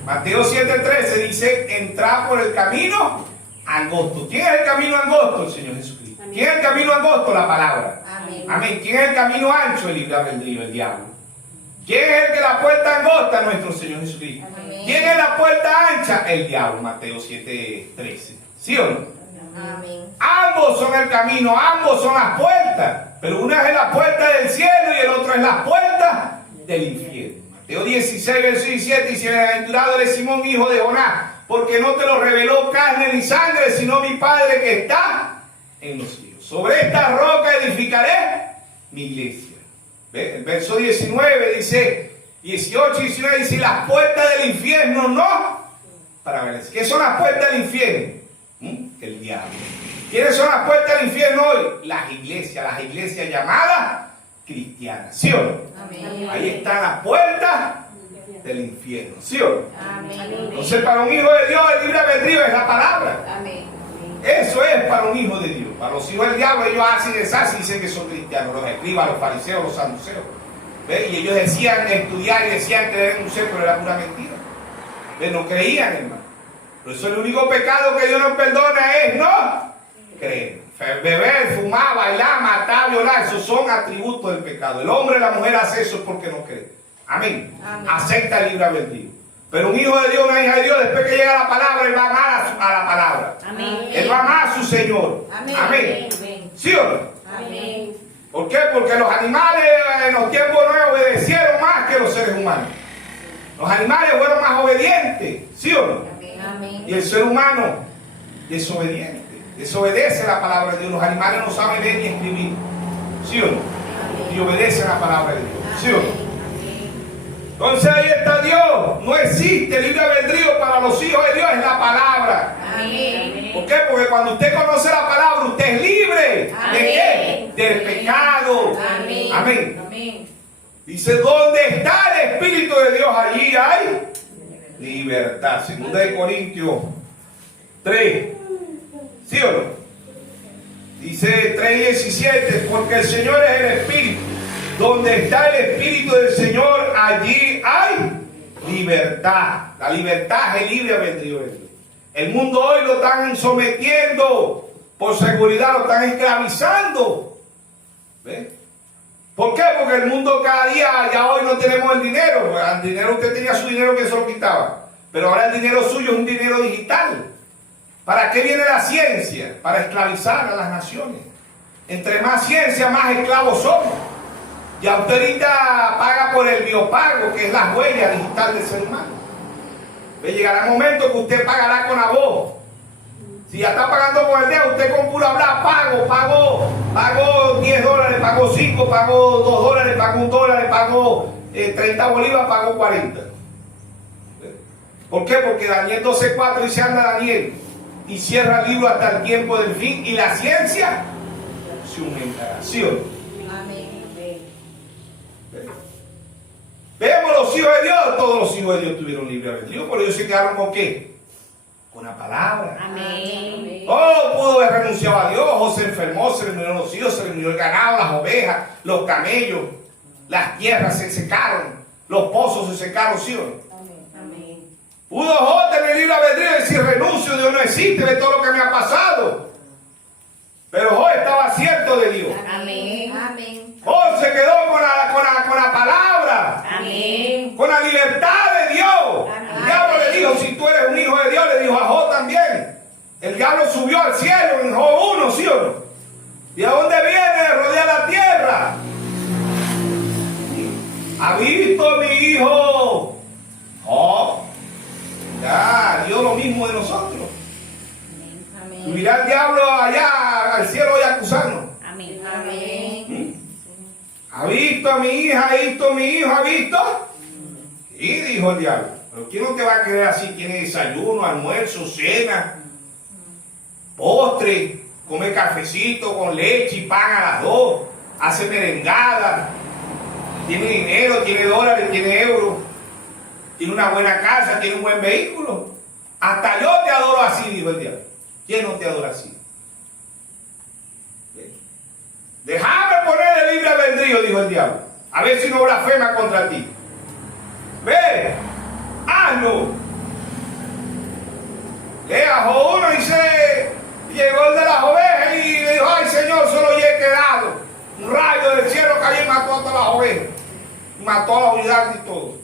Mateo 7:13 dice, entrad por el camino angosto. ¿Quién es el camino angosto? El Señor Jesucristo. ¿Quién es el camino angosto? La palabra. Amén. Amén. ¿Quién es el camino ancho? El libre albedrío, el diablo. ¿Quién es el que la puerta angosta? Nuestro Señor Jesucristo. Amén. ¿Quién es la puerta ancha? El diablo, Mateo 7:13. ¿Sí o no? Amén. Ambos son el camino, ambos son las puertas. Pero una es la puerta del cielo y el otro es la puerta del infierno. Mateo 16, verso 17 dice: bienaventurado eres Simón, hijo de Jonás, porque no te lo reveló carne ni sangre, sino mi Padre que está en los cielos. Sobre esta roca edificaré mi iglesia. ¿Ve? El verso 19 dice, 18 y 19 dice: las puertas del infierno no prevalecerán. ¿Qué son las puertas del infierno? El diablo. ¿Quiénes son las puertas del infierno hoy? Las iglesias llamadas cristianas. ¿Sí o no? Amén. Ahí están las puertas del infierno. ¿Sí o no? Amén. Entonces, para un hijo de Dios, el libre albedrío es la palabra. Amén. Eso es para un hijo de Dios. Para los hijos del diablo, ellos hacen y deshacen y dicen que son cristianos. Los escribas, los fariseos, los saduceos. ¿Ve? Y ellos decían estudiar y decían creer en un ser, pero era pura mentira. ¿Ve? No creían, hermano. Por eso el único pecado que Dios nos perdona es no creer. Beber, fumar, bailar, matar, violar, esos son atributos del pecado. El hombre y la mujer hace eso porque no cree. Amén. Amén. Acepta el libre albedrío. Pero un hijo de Dios, una hija de Dios, después que llega la palabra, él va a amar a la palabra. Amén. Él va a amar a su Señor. Amén. Amén. Amén. ¿Sí o no? Amén. ¿Por qué? Porque los animales en los tiempos nuevos obedecieron más que los seres humanos. Los animales fueron más obedientes. ¿Sí o no? Amén. Y el ser humano desobediente. Desobedece la palabra de Dios. Los animales no saben leer ni escribir. ¿Sí o no? Y obedecen la palabra de Dios. ¿Sí o no? Entonces ahí está Dios. No existe libre albedrío para los hijos de Dios, es la palabra. Amén. ¿Por qué? Porque cuando usted conoce la palabra, usted es libre. ¿De qué? Del pecado. Amén. Amén. Amén. Dice: ¿dónde está el Espíritu de Dios? Allí hay libertad. Segunda de Corintios 3. ¿Sí o no? Dice 3:17: porque el Señor es el Espíritu. Donde está el Espíritu del Señor, allí hay libertad. La libertad es el libre albedrío de Dios. El mundo hoy lo están sometiendo por seguridad, lo están esclavizando. ¿Ve? ¿Por qué? Porque el mundo cada día, ya hoy no tenemos el dinero. El dinero, usted tenía su dinero que se lo quitaba. Pero ahora el dinero suyo es un dinero digital. ¿Para qué viene la ciencia? Para esclavizar a las naciones. Entre más ciencia, más esclavos somos. Y usted ahorita paga por el biopago, que es la huella digital del ser humano. ¿Ve? Llegará un momento que usted pagará con la voz. Si ya está pagando con el dedo, usted con puro hablar, pagó $10, pagó 5, pagó $2, pagó $1, pagó 30 bolívares, pagó 40. ¿Por qué? Porque Daniel 12:4 dice: anda Daniel, y cierra el libro hasta el tiempo del fin, y la ciencia se aumentará. ¿Sí o no? Vemos los hijos de Dios, todos los hijos de Dios tuvieron libre albedrío, pero ellos se quedaron con ¿qué? Con la palabra. Amén. Oh, pudo haber renunciado a Dios, o se enfermó, se le murieron los hijos, se le murió el ganado, las ovejas, los camellos, las tierras se secaron, los pozos se secaron, ¿sí o no? Amén. Pudo Job tener libre albedrío y decir: renuncio, Dios no existe, de todo lo que me ha pasado. Pero Job estaba cierto de Dios. Amén. Amén. Job se quedó con la palabra. Amén. Con la libertad de Dios. Amén. El diablo le dijo: si tú eres un hijo de Dios, le dijo a Job también. El diablo subió al cielo en Job 1, ¿sí o no? ¿Y a dónde viene? Rodea la tierra. ¿Ha visto mi hijo Job? Ya, Dios lo mismo de nosotros. Amén. Subirá el diablo allá al cielo y acusarnos. Amén. Amén. ¿Ha visto a mi hija? ¿Ha visto a mi hijo? ¿Ha visto? Y dijo el diablo: pero ¿quién no te va a creer así? Tiene desayuno, almuerzo, cena, postre, come cafecito con leche y pan a las 2, hace merengada, tiene dinero, tiene dólares, tiene euros, tiene una buena casa, tiene un buen vehículo. Hasta yo te adoro así, dijo el diablo. ¿Quién no te adora así? Déjame poner el libre albedrío, dijo el diablo, a ver si no blasfema contra ti. Ve, hazlo. Lea Job 1, dice: llegó el de las ovejas y le dijo: ay Señor, solo yo he quedado. Un rayo del cielo cayó y mató a todas las ovejas. Mató a la unidad y todo.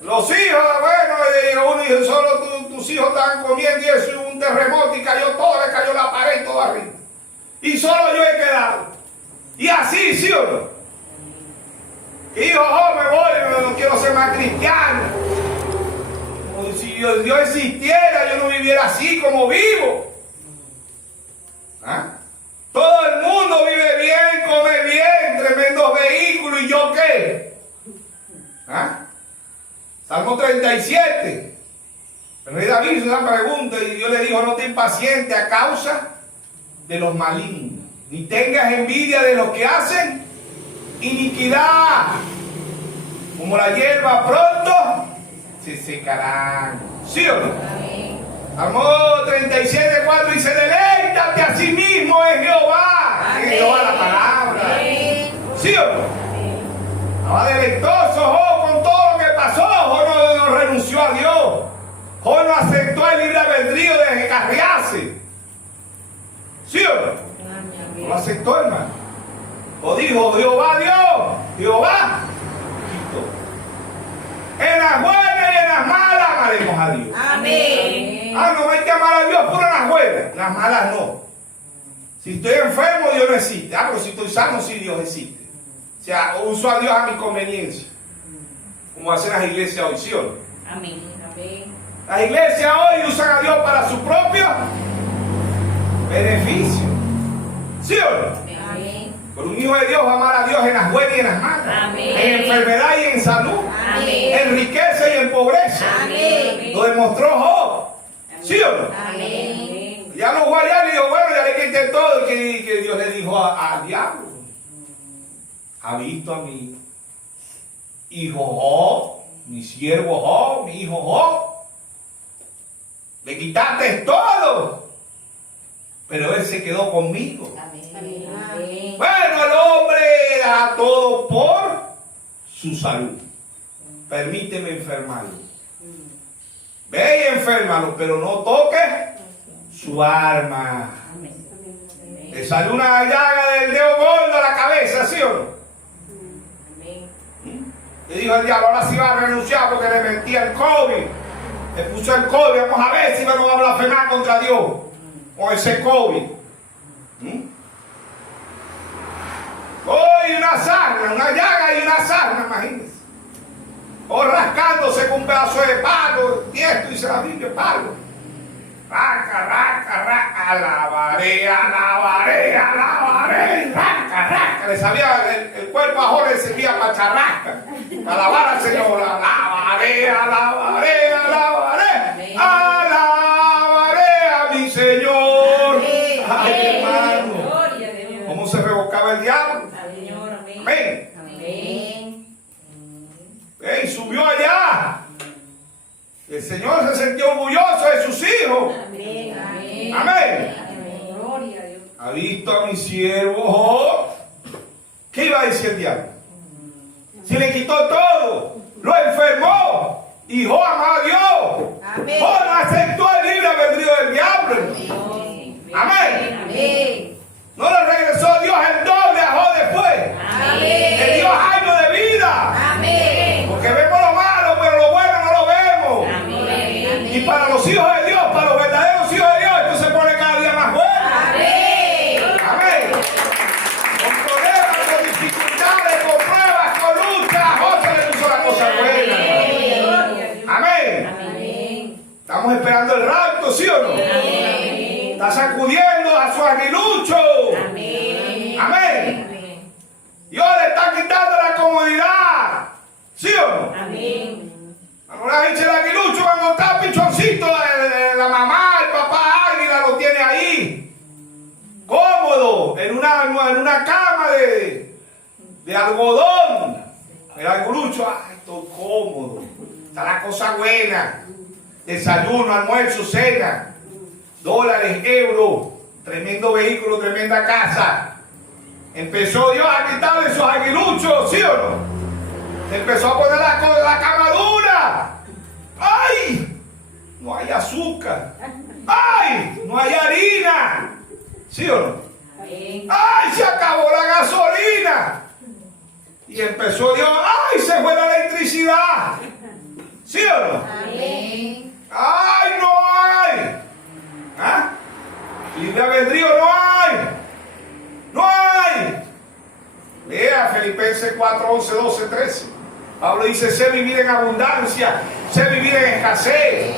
Los hijos, bueno, uno dijo, solo tus hijos estaban comiendo y eso, y un terremoto y cayó todo, le cayó la pared y todo arriba. Y solo yo he quedado. Y así, ¿sí o no? Y dijo, oh, me voy, no quiero ser más cristiano. Como si Dios existiera, yo no viviera así como vivo. ¿Ah? Todo el mundo vive bien, come bien, tremendos vehículos, ¿y yo qué? ¿Ah? Salmo 37. El rey David hizo una pregunta y Dios le dijo, no te impacientes a causa de los malignos, ni tengas envidia de los que hacen iniquidad. Como la hierba pronto se secarán. ¿Sí o no? Salmo 37:4 dice, deleítate a sí mismo en Jehová. En Jehová la palabra. ¿Sí o no? Estaba deleitoso Job con todo lo que pasó. Job no renunció a Dios. Job no aceptó el libre albedrío de descarriarse. ¿Sí o no? No lo aceptó, hermano. O dijo, Jehová Dios, Jehová quitó. En las buenas y en las malas amaremos a Dios. Amén. Ah, no hay que amar a Dios por las buenas, las malas no. Si estoy enfermo, Dios no existe. Ah, pero si estoy sano, sí Dios existe. O sea, uso a Dios a mi conveniencia. Como hacen las iglesias hoy, ¿sí o no? Amén. Amén. Las iglesias hoy usan a Dios para su propio beneficio. ¿Sí o no? Amén. Pero un hijo de Dios va a amar a Dios en las buenas y en las malas. Amén. En enfermedad y en salud. Amén. En riqueza y en pobreza. Amén. Lo demostró Job. ¿Sí o no? Amén. Ya los guayas le dijo, bueno, ya le quité todo. Que Dios le dijo al diablo. ¿Ha visto a mi hijo Job? Mi siervo Job, mi hijo Job. Le quitaste todo. Pero él se quedó conmigo. Amén. Bueno, el hombre da todo por su salud. Permíteme enfermarlo. Ve y enférmalo, pero no toques su arma. Le salió una llaga del dedo gordo a la cabeza, ¿sí o no? Le dijo el diablo, ahora sí va a renunciar porque le mentía el COVID. Le puso el COVID, vamos a ver si vamos a blasfemar contra Dios con ese COVID. Hoy una sarna, una llaga y una sarna, imagínense. O rascándose con un pedazo de palo, tiesto, dice la Biblia, palo. Raca, raca, raca, alabaré, alabaré, alabaré, raca, raca. Le sabía, el cuerpo a Jorge servía para charrasca. Alabar al Señor, alabaré, alabaré, alabaré, alabaré a mi Señor. Ay, hermano, ¿cómo se revocaba el diablo? Amén. Y subió allá. El Señor se sintió orgulloso de sus hijos. Amén. ¿Ha visto a mi siervo Job? ¿Qué iba a decir el diablo? Se le quitó todo, lo enfermó y Job amaba a Dios. Job no aceptó el libre albedrío del diablo. Amén. No le regresó Dios el doble a Job después. Le dio años de vida. Porque vemos lo malo, pero lo bueno no lo vemos. Y para los hijos de Dios, para los verdaderos hijos de Dios, esto se pone cada día más bueno. Amén. Con problemas, con dificultades, con pruebas, con luchas, José le puso la cosa buena. Amén. Estamos esperando el rapto, ¿sí o no? Está sacudiendo a su aguilucho. Amén. Dios le está quitando la comodidad. ¿Sí o no? Ahora dice el aguilucho cuando está pichoncito, la mamá, el papá águila lo tiene ahí. Cómodo, en una cama de algodón. El aguilucho, estoy cómodo. Está la cosa buena. Desayuno, almuerzo, cena. Dólares, euros. Tremendo vehículo, tremenda casa. Empezó Dios a quitarle esos aguiluchos, ¿sí o no? Empezó a poner la cama dura. ¡Ay! No hay azúcar. ¡Ay! No hay harina. ¿Sí o no? Amén. ¡Ay, se acabó la gasolina! Y empezó Dios, ¡ay, se fue la electricidad! ¿Sí o no? Amén. ¡Ay, no hay! ¿Ah? Libre albedrío no hay. ¡No hay! Lea Filipenses 4, 11, 12, 13. Pablo dice, sé vivir en abundancia, sé vivir en escasez,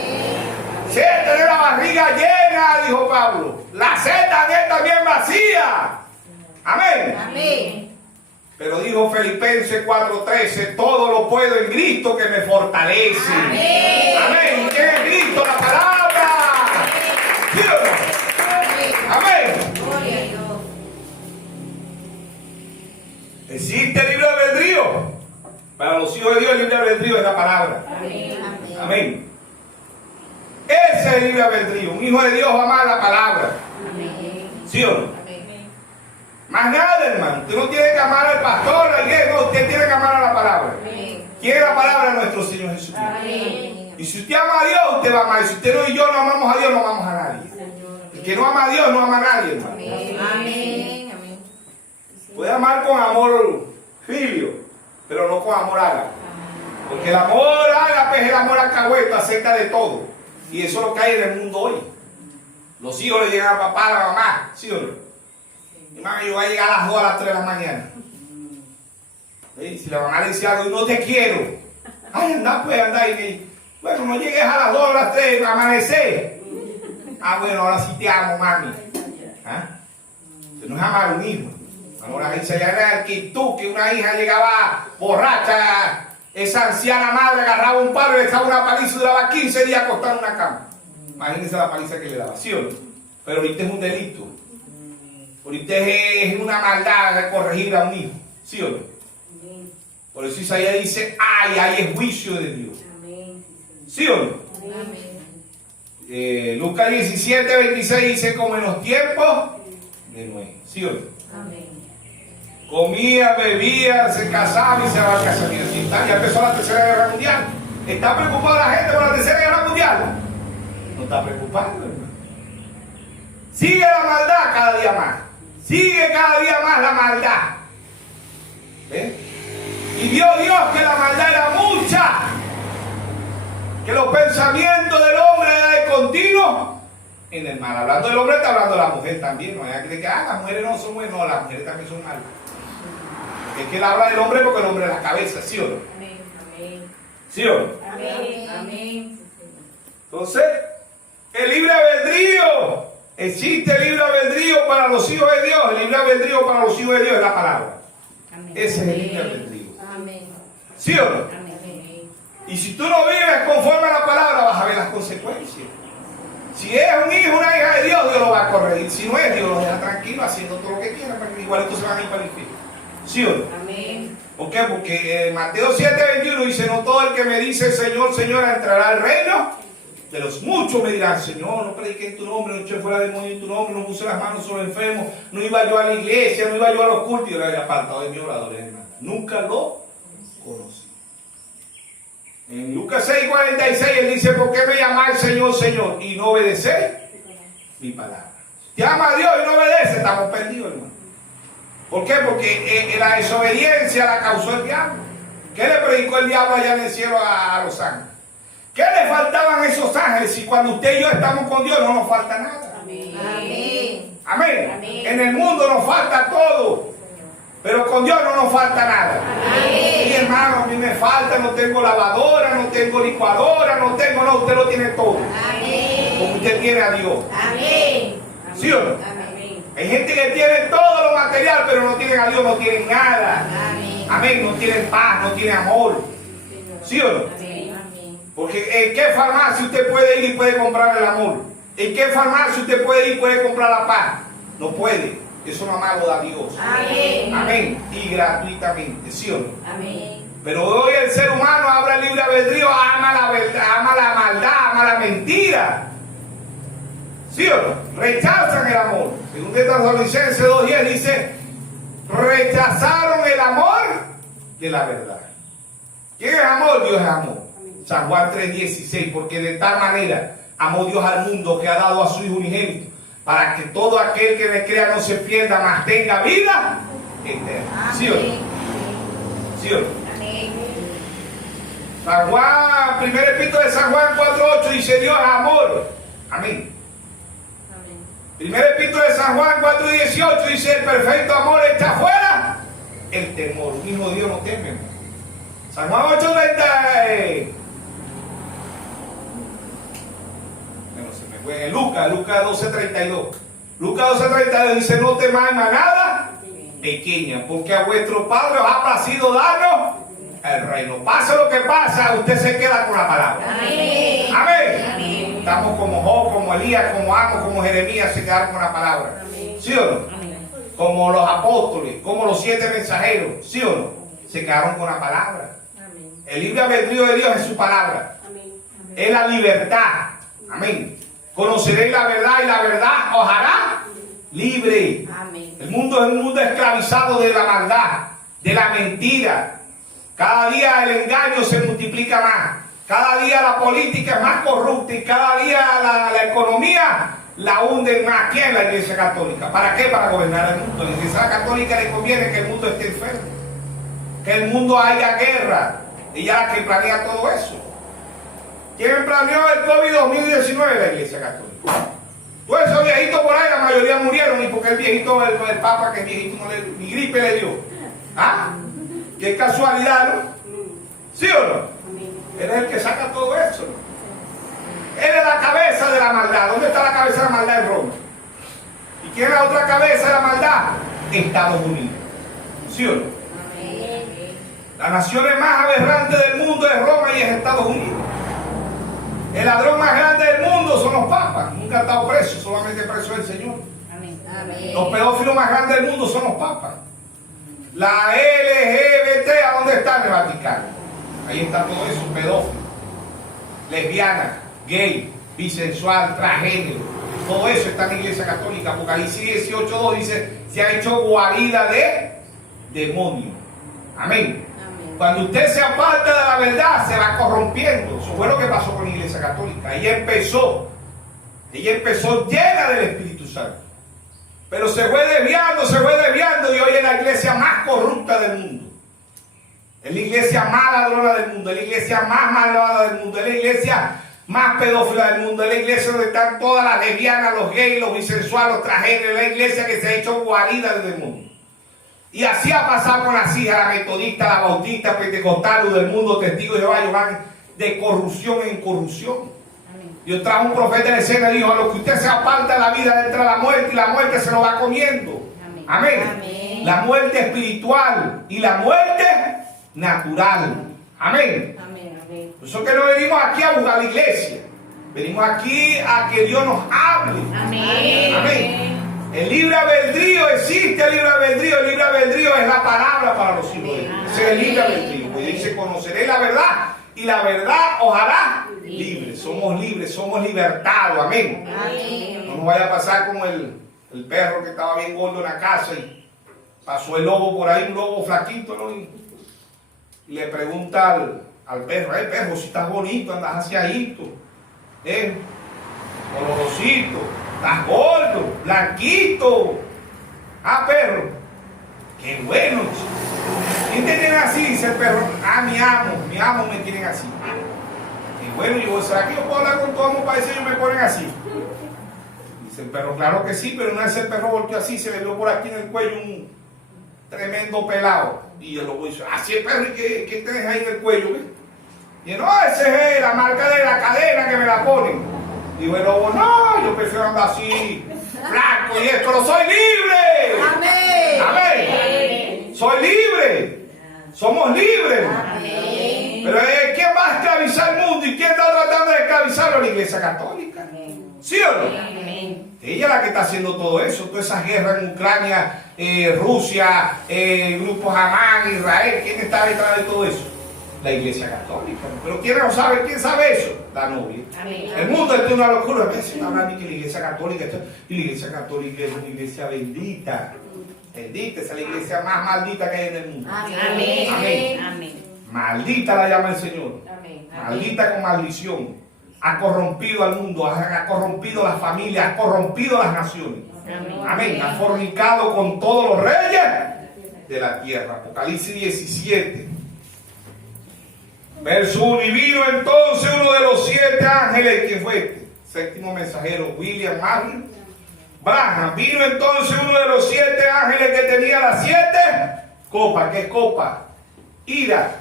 sé tener la barriga llena, dijo Pablo. La sed también vacía. Amén. Amén. Pero dijo Filipenses 4:13, todo lo puedo en Cristo que me fortalece. Amén. Amén. ¿Quién es Cristo? La palabra. ¿Sí o no? Amén. Gloria a Dios. ¿Existe libre albedrío? Para los hijos de Dios el libre albedrío es la palabra. Amén. Amén. Ese es el libre albedrío. Un hijo de Dios va a amar la palabra. Amén. ¿Sí o no? Amén. Más nada, hermano. Usted no tiene que amar al pastor, a la iglesia, no, usted tiene que amar a la palabra. Amén. ¿Quién es la palabra de nuestro Señor Jesucristo? Amén. Y si usted ama a Dios, usted va a amar. Y si usted no y yo no amamos a Dios, no amamos a nadie. El que no ama a Dios, no ama a nadie, hermano. Amén. Amén. Amén. Puede amar con amor filio, pero no con amor ágape. Porque el amor ágape es el amor alcahueta, acerca de todo. Y eso es lo que hay en el mundo hoy. Los hijos le llegan a papá, a la mamá, ¿sí o no? Mi mamá, yo voy a llegar a las 2, a las 3 de la mañana. ¿Sí? Si la mamá le dice algo, no te quiero. Ay, anda, pues, anda. Y bueno, no llegues a las 2, a las 3, amanecer. Ah, bueno, ahora sí te amo, mami. ¿Ah? Eso no es amar a un hijo. Ahora dice allá en el Quintú que una hija llegaba borracha, esa anciana madre agarraba un palo y le echaba una paliza y duraba 15 días acostada en una cama. Imagínense la paliza que le daba, ¿sí o no? Pero ahorita es un delito. Ahorita es una maldad de corregir a un hijo, ¿sí o no? Por eso Isaías dice, ay, ay, es juicio de Dios. ¿Sí o no? Lucas 17, 26 dice, como en los tiempos de Noé, ¿sí o no? Comía, bebía, se casaba y se va al casamiento. Ya empezó la tercera guerra mundial. ¿Está preocupada la gente por la tercera guerra mundial? No está preocupado, hermano. Sigue la maldad cada día más. Sigue cada día más la maldad. ¿Ves? Y vio Dios que la maldad era mucha. Que los pensamientos del hombre eran de continuo en el mal. Hablando del hombre, está hablando de la mujer también. No hay que decir que las mujeres no son buenas. No, las mujeres también son malas. Es que él habla del hombre porque el hombre es la cabeza, ¿sí o no? ¿Sí o no? Amén. Entonces, el libre albedrío, existe el libre albedrío para los hijos de Dios. El libre albedrío para los hijos de Dios es la palabra. Ese es el libre albedrío. ¿Sí o no? Y si tú no vives conforme a la palabra, vas a ver las consecuencias. Si es un hijo, una hija de Dios, Dios lo va a corregir. Si no es, Dios lo deja tranquilo haciendo todo lo que quiera, porque igual se van a ir para el infierno. ¿Sí o no? Amén. ¿Por qué? Porque Mateo 7:21 dice, no todo el que me dice Señor, Señor entrará al reino de los muchos. Me dirán, Señor, no prediqué en tu nombre, no eché fuera demonio en tu nombre, no puse las manos sobre enfermos, no iba yo a la iglesia, no iba yo a los cultos. Y yo le había apartado de mi oradores, hermano. Nunca lo conocí. En Lucas 6:46 él dice, ¿por qué me llamáis Señor, Señor? Y no obedecéis mi palabra. Te ama a Dios y no obedece, estamos perdidos, hermano. ¿Por qué? Porque la desobediencia la causó el diablo. ¿Qué le predicó el diablo allá en el cielo a los ángeles? ¿Qué le faltaban a esos ángeles? Si cuando usted y yo estamos con Dios no nos falta nada. Amén. Amén. Amén. En el mundo nos falta todo, pero con Dios no nos falta nada. Amén. Y hermano, a mí me falta, no tengo lavadora, no tengo licuadora, no, usted lo tiene todo. Amén. Porque usted tiene a Dios. Amén. ¿Sí o no? Amén. Hay gente que tiene todo lo material, pero no tienen a Dios, no tienen nada. Amén. Amén, no tienen paz, no tienen amor. ¿Sí o no? Amén. Porque ¿en qué farmacia usted puede ir y puede comprar el amor? ¿En qué farmacia usted puede ir y puede comprar la paz? No puede. Eso nada más lo da Dios. Amén. Amén. Y gratuitamente, ¿sí o no? Amén. Pero hoy el ser humano abre el libre albedrío, ama la verdad, ama la maldad, ama la mentira. ¿Sí o no? Rechazan el amor. Según de Tesalonicenses 2:10 dice, rechazaron el amor de la verdad. ¿Quién es amor? Dios es amor. San Juan 3:16, porque de tal manera amó Dios al mundo que ha dado a su Hijo unigénito, para que todo aquel que le crea no se pierda, mas tenga vida eterna. ¿Sí o no? ¿Sí o no? Amén. San Juan, primera epístola de San Juan 4:8 dice: Dios es amor. Amén. Amén. Primera epístola de San Juan 4:18 dice: el perfecto amor está afuera el temor. Un hijo de Dios no teme. San Juan 8:30. Bueno, se me fue. Lucas 12:32. Lucas 12:32 dice: no temáis manada pequeña, porque a vuestro Padre os ha placido darnos el reino. Pase lo que pasa, usted se queda con la palabra. Amén. Amén. Amén. Estamos como Job, como Elías, como Amos, como Jeremías, se quedaron con la palabra. Amén. ¿Sí o no? Amén. Como los apóstoles, como los 7 mensajeros. ¿Sí o no? Se quedaron con la palabra. Amén. El libre albedrío de Dios es su palabra. Amén. Es la libertad. Amén. Conoceréis la verdad y la verdad os hará libre. Amén. El mundo es un mundo esclavizado de la maldad, de la mentira. Cada día el engaño se multiplica más. Cada día la política es más corrupta y cada día la economía la hunden más. ¿Quién? La Iglesia Católica. ¿Para qué? Para gobernar el mundo. A la Iglesia Católica le conviene que el mundo esté enfermo, que el mundo haya guerra. Ella es la que planea todo eso. ¿Quién planeó el COVID 2019? La Iglesia Católica. Todos esos viejitos por ahí, la mayoría murieron, y porque el viejito, el Papa, que el viejito ni gripe le dio. ¿Ah? Qué casualidad, ¿no? ¿Sí o no? Él es el que saca todo eso, ¿no? Él es la cabeza de la maldad. ¿Dónde está la cabeza de la maldad? En Roma. ¿Y quién es la otra cabeza de la maldad? Estados Unidos. ¿Sí o no? Amén. La nación más aberrante del mundo es Roma y es Estados Unidos. El ladrón más grande del mundo son los papas. Nunca ha estado preso, solamente preso el Señor. Amén. Amén. Los pedófilos más grandes del mundo son los papas. La LGBT, ¿a dónde está? En el Vaticano. Ahí está todo eso, pedófilo, lesbiana, gay, bisexual, transgénero. Todo eso está en la Iglesia Católica. Apocalipsis 18:2 dice: se ha hecho guarida de demonios. Amén. Amén. Cuando usted se aparta de la verdad, se va corrompiendo. Eso fue lo que pasó con la Iglesia Católica. Ella empezó llena del Espíritu Santo. Pero se fue desviando y hoy es la iglesia más corrupta del mundo. Es la iglesia más ladrona del mundo, es la iglesia más malvada del mundo, es la iglesia más pedófila del mundo, es la iglesia donde están todas las lesbianas, los gays, los bisexuales, los transgéneros, es la iglesia que se ha hecho guarida de demonios. Y así ha pasado con las hijas, la metodista, la bautista, pentecostal, los del mundo, testigos de Jehová, ellos van de corrupción en corrupción. Dios trajo un profeta en escena y dijo: a lo que usted se aparta de la vida, entra la muerte, y la muerte se lo va comiendo. Amén. Amén. La muerte espiritual y la muerte natural. Amén. Amén. Amén. Por eso que no venimos aquí a buscar la iglesia. Venimos aquí a que Dios nos hable. Amén. Amén. El libre albedrío, existe el libre albedrío. El libre albedrío es la palabra para los hijos de Dios. Ese es el libre albedrío. Pues dice: conoceréis la verdad y la verdad os hará libres. Somos libres, somos libertados. Amén. Amén. No nos vaya a pasar como el perro que estaba bien gordo en la casa y pasó el lobo por ahí, un lobo flaquito, ¿no? Y le pregunta al perro: perro, si estás bonito, andas hacia ahí, olorosito, estás gordo, blanquito. Ah, perro, qué bueno. ¿Quién te tiene así? Dice el perro: mi amo me tienen así. Y bueno, yo: ¿será que yo puedo hablar con tu amo para decir ellos me ponen así? Dice el perro: claro que sí, pero una vez el perro volteó así, se le vio por aquí en el cuello un tremendo pelado. Y el lobo dice: así el perro, ¿y qué tenés ahí en el cuello? ¿Ves? Y él: no, esa es la marca de la cadena que me la ponen. Dijo el lobo: no, yo prefiero andar así, flaco y esto, pero soy libre. Amén. Amén. Soy libre. Somos libres. Amén. Pero ¿quién va a esclavizar el mundo? ¿Y quién está tratando de esclavizarlo? La Iglesia Católica. ¿Sí o no? Amén. Ella es la que está haciendo todo eso, todas esas guerras en Ucrania, Rusia, grupos Hamán, Israel. ¿Quién está detrás de todo eso? La Iglesia Católica. Pero ¿quién lo sabe? ¿Quién sabe eso? La novia. Amén. El mundo es una locura. A veces hablan de que la Iglesia Católica, y la Iglesia Católica es una iglesia bendita. Bendita, esa es la iglesia más maldita que hay en el mundo. Amén. Amén. Amén. Maldita la llama el Señor. Amén. Maldita con maldición. ha corrompido al mundo, ha corrompido las familias, ha corrompido las naciones. Amén. Ha fornicado con todos los reyes de la tierra. Apocalipsis 17. Verso 1. Y vino entonces uno de los 7 ángeles. ¿Quién fue este? Séptimo mensajero, William Marion Branham. Vino entonces uno de los 7 ángeles que tenía las 7 copas. ¿Qué es copa? Ira.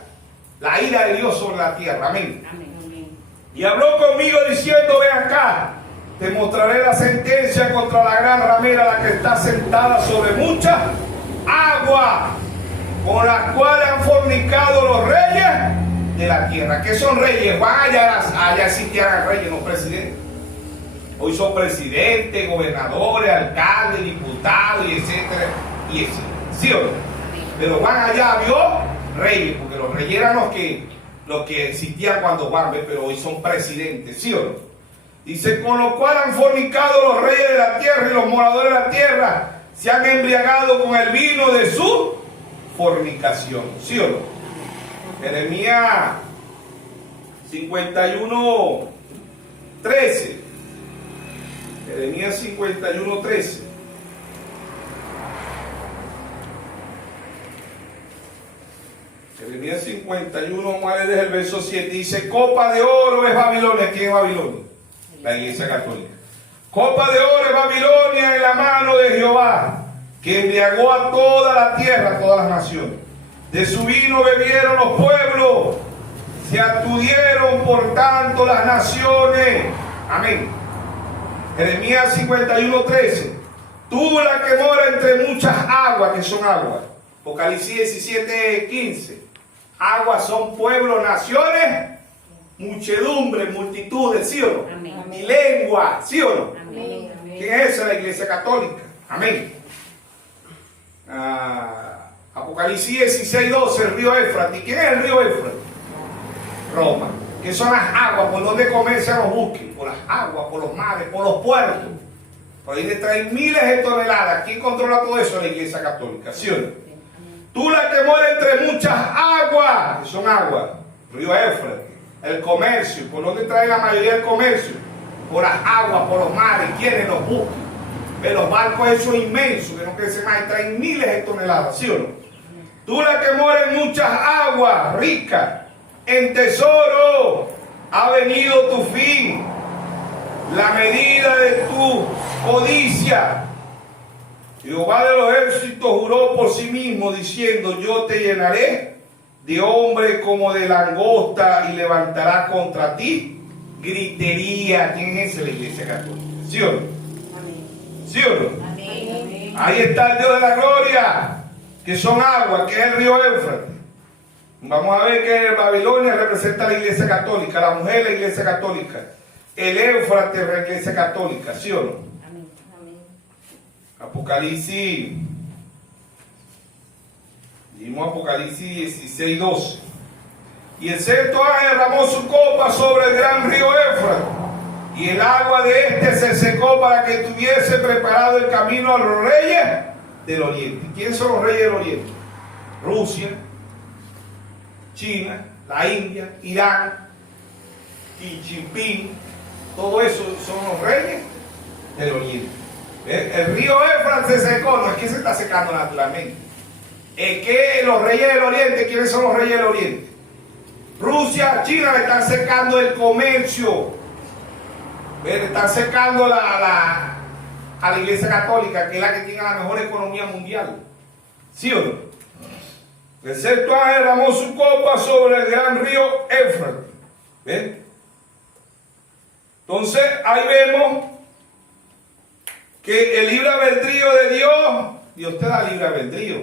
La ira de Dios sobre la tierra. Amén. Y habló conmigo diciendo: ven acá, te mostraré la sentencia contra la gran ramera, la que está sentada sobre mucha agua, con las cuales han fornicado los reyes de la tierra. ¿Qué son reyes? Van allá existían reyes, no presidentes. Hoy son presidentes, gobernadores, alcaldes, diputados, y etcétera, y etcétera. ¿Sí o no? Pero van allá vio reyes, porque los reyes eran los que existían cuando van, pero hoy son presidentes. ¿Sí o no? Dice: con lo cual han fornicado los reyes de la tierra, y los moradores de la tierra se han embriagado con el vino de su fornicación. ¿Sí o no? Jeremías 51, 13. Jeremías 51, 13. Jeremías 51, vamos a leer desde el verso 7. Dice: copa de oro es Babilonia. ¿Quién es Babilonia? La Iglesia Católica. Copa de oro es Babilonia en la mano de Jehová, que embriagó a toda la tierra, a todas las naciones. De su vino bebieron los pueblos, se aturdieron por tanto las naciones. Amén. Jeremías 51, 13. Tú, la que mora entre muchas aguas, que son aguas. Apocalipsis 17, 15. Aguas son pueblos, naciones, muchedumbre, multitudes, ¿sí o no? Amén. Y lengua, ¿sí o no? Amén. ¿Quién es esa? La Iglesia Católica. Amén. Apocalipsis 16, 12, el río Éufrates. ¿Quién es el río Éufrates? Roma. ¿Qué son las aguas? ¿Por donde comercian los buques? Por las aguas, por los mares, por los puertos. Por ahí le traen miles de toneladas. ¿Quién controla todo eso? La Iglesia Católica, ¿sí o no? Tú, la que mora entre muchas aguas, que son aguas, río Éufrates, el comercio. ¿Por dónde trae la mayoría del comercio? Por las aguas, por los mares. ¿Quiénes? Los buques. Los barcos esos inmensos, que no crecen más, y traen miles de toneladas, ¿sí o no? Tú, la que mora en muchas aguas, rica en tesoro, ha venido tu fin, la medida de tu codicia. Jehová de los ejércitos juró por sí mismo, diciendo: yo te llenaré de hombre como de langosta, y levantarás contra ti gritería. ¿Quién es la Iglesia Católica? ¿Sí o no? ¿Sí o no? Amén. Ahí está el Dios de la gloria, que son aguas, que es el río Éufrates. Vamos a ver que Babilonia representa a la Iglesia Católica, la mujer la Iglesia Católica, el Éufrates la Iglesia Católica, ¿sí o no? Amén. Amén. Apocalipsis, dimos Apocalipsis 16, 12. Y el sexto ángel derramó su copa sobre el gran río Éufrates, y el agua de este se secó para que tuviese preparado el camino a los reyes del oriente. ¿Quiénes son los reyes del oriente? Rusia, China, la India, Irán, Xi Jinping. Todo eso son los reyes del oriente. El río Éufrates se secó, no es que se está secando naturalmente. Es que los reyes del oriente, ¿quiénes son los reyes del oriente? Rusia, China le están secando el comercio. Le están secando a la Iglesia Católica, que es la que tiene la mejor economía mundial. ¿Sí o no? El sexto ángel derramó su copa sobre el gran río Éufrates. ¿Ven? Entonces, ahí vemos que el libre albedrío de Dios te da libre albedrío.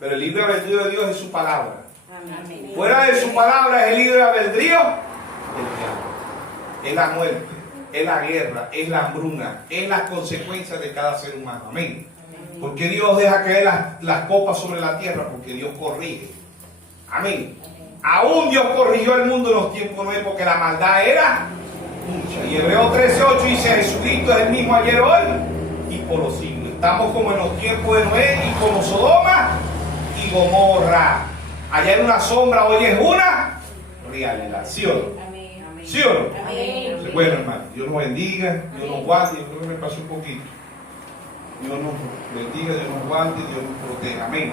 Pero el libre albedrío de Dios es su palabra. Amén. Fuera de su palabra es el libre albedrío. Es la muerte, es la guerra, es la hambruna, es las consecuencias de cada ser humano. Amén. Porque Dios deja caer las copas sobre la tierra, porque Dios corrige. Amén. Aún Dios corrigió el mundo en los tiempos nuevos, porque la maldad era mucha. Y Hebreos 13:8 dice: Jesucristo es el mismo ayer, hoy y por los siglos. Estamos como en los tiempos de Noé, y como Sodoma y Gomorra. Allá en una sombra, hoy es una realidad. ¿Sí o no? Amén. Amén. ¿Sí o no? Amén. Bueno, hermano, Dios nos bendiga, Dios nos guarde. Yo creo que me pasó un poquito. Dios nos bendiga, Dios nos guarde, Dios nos proteja. Amén.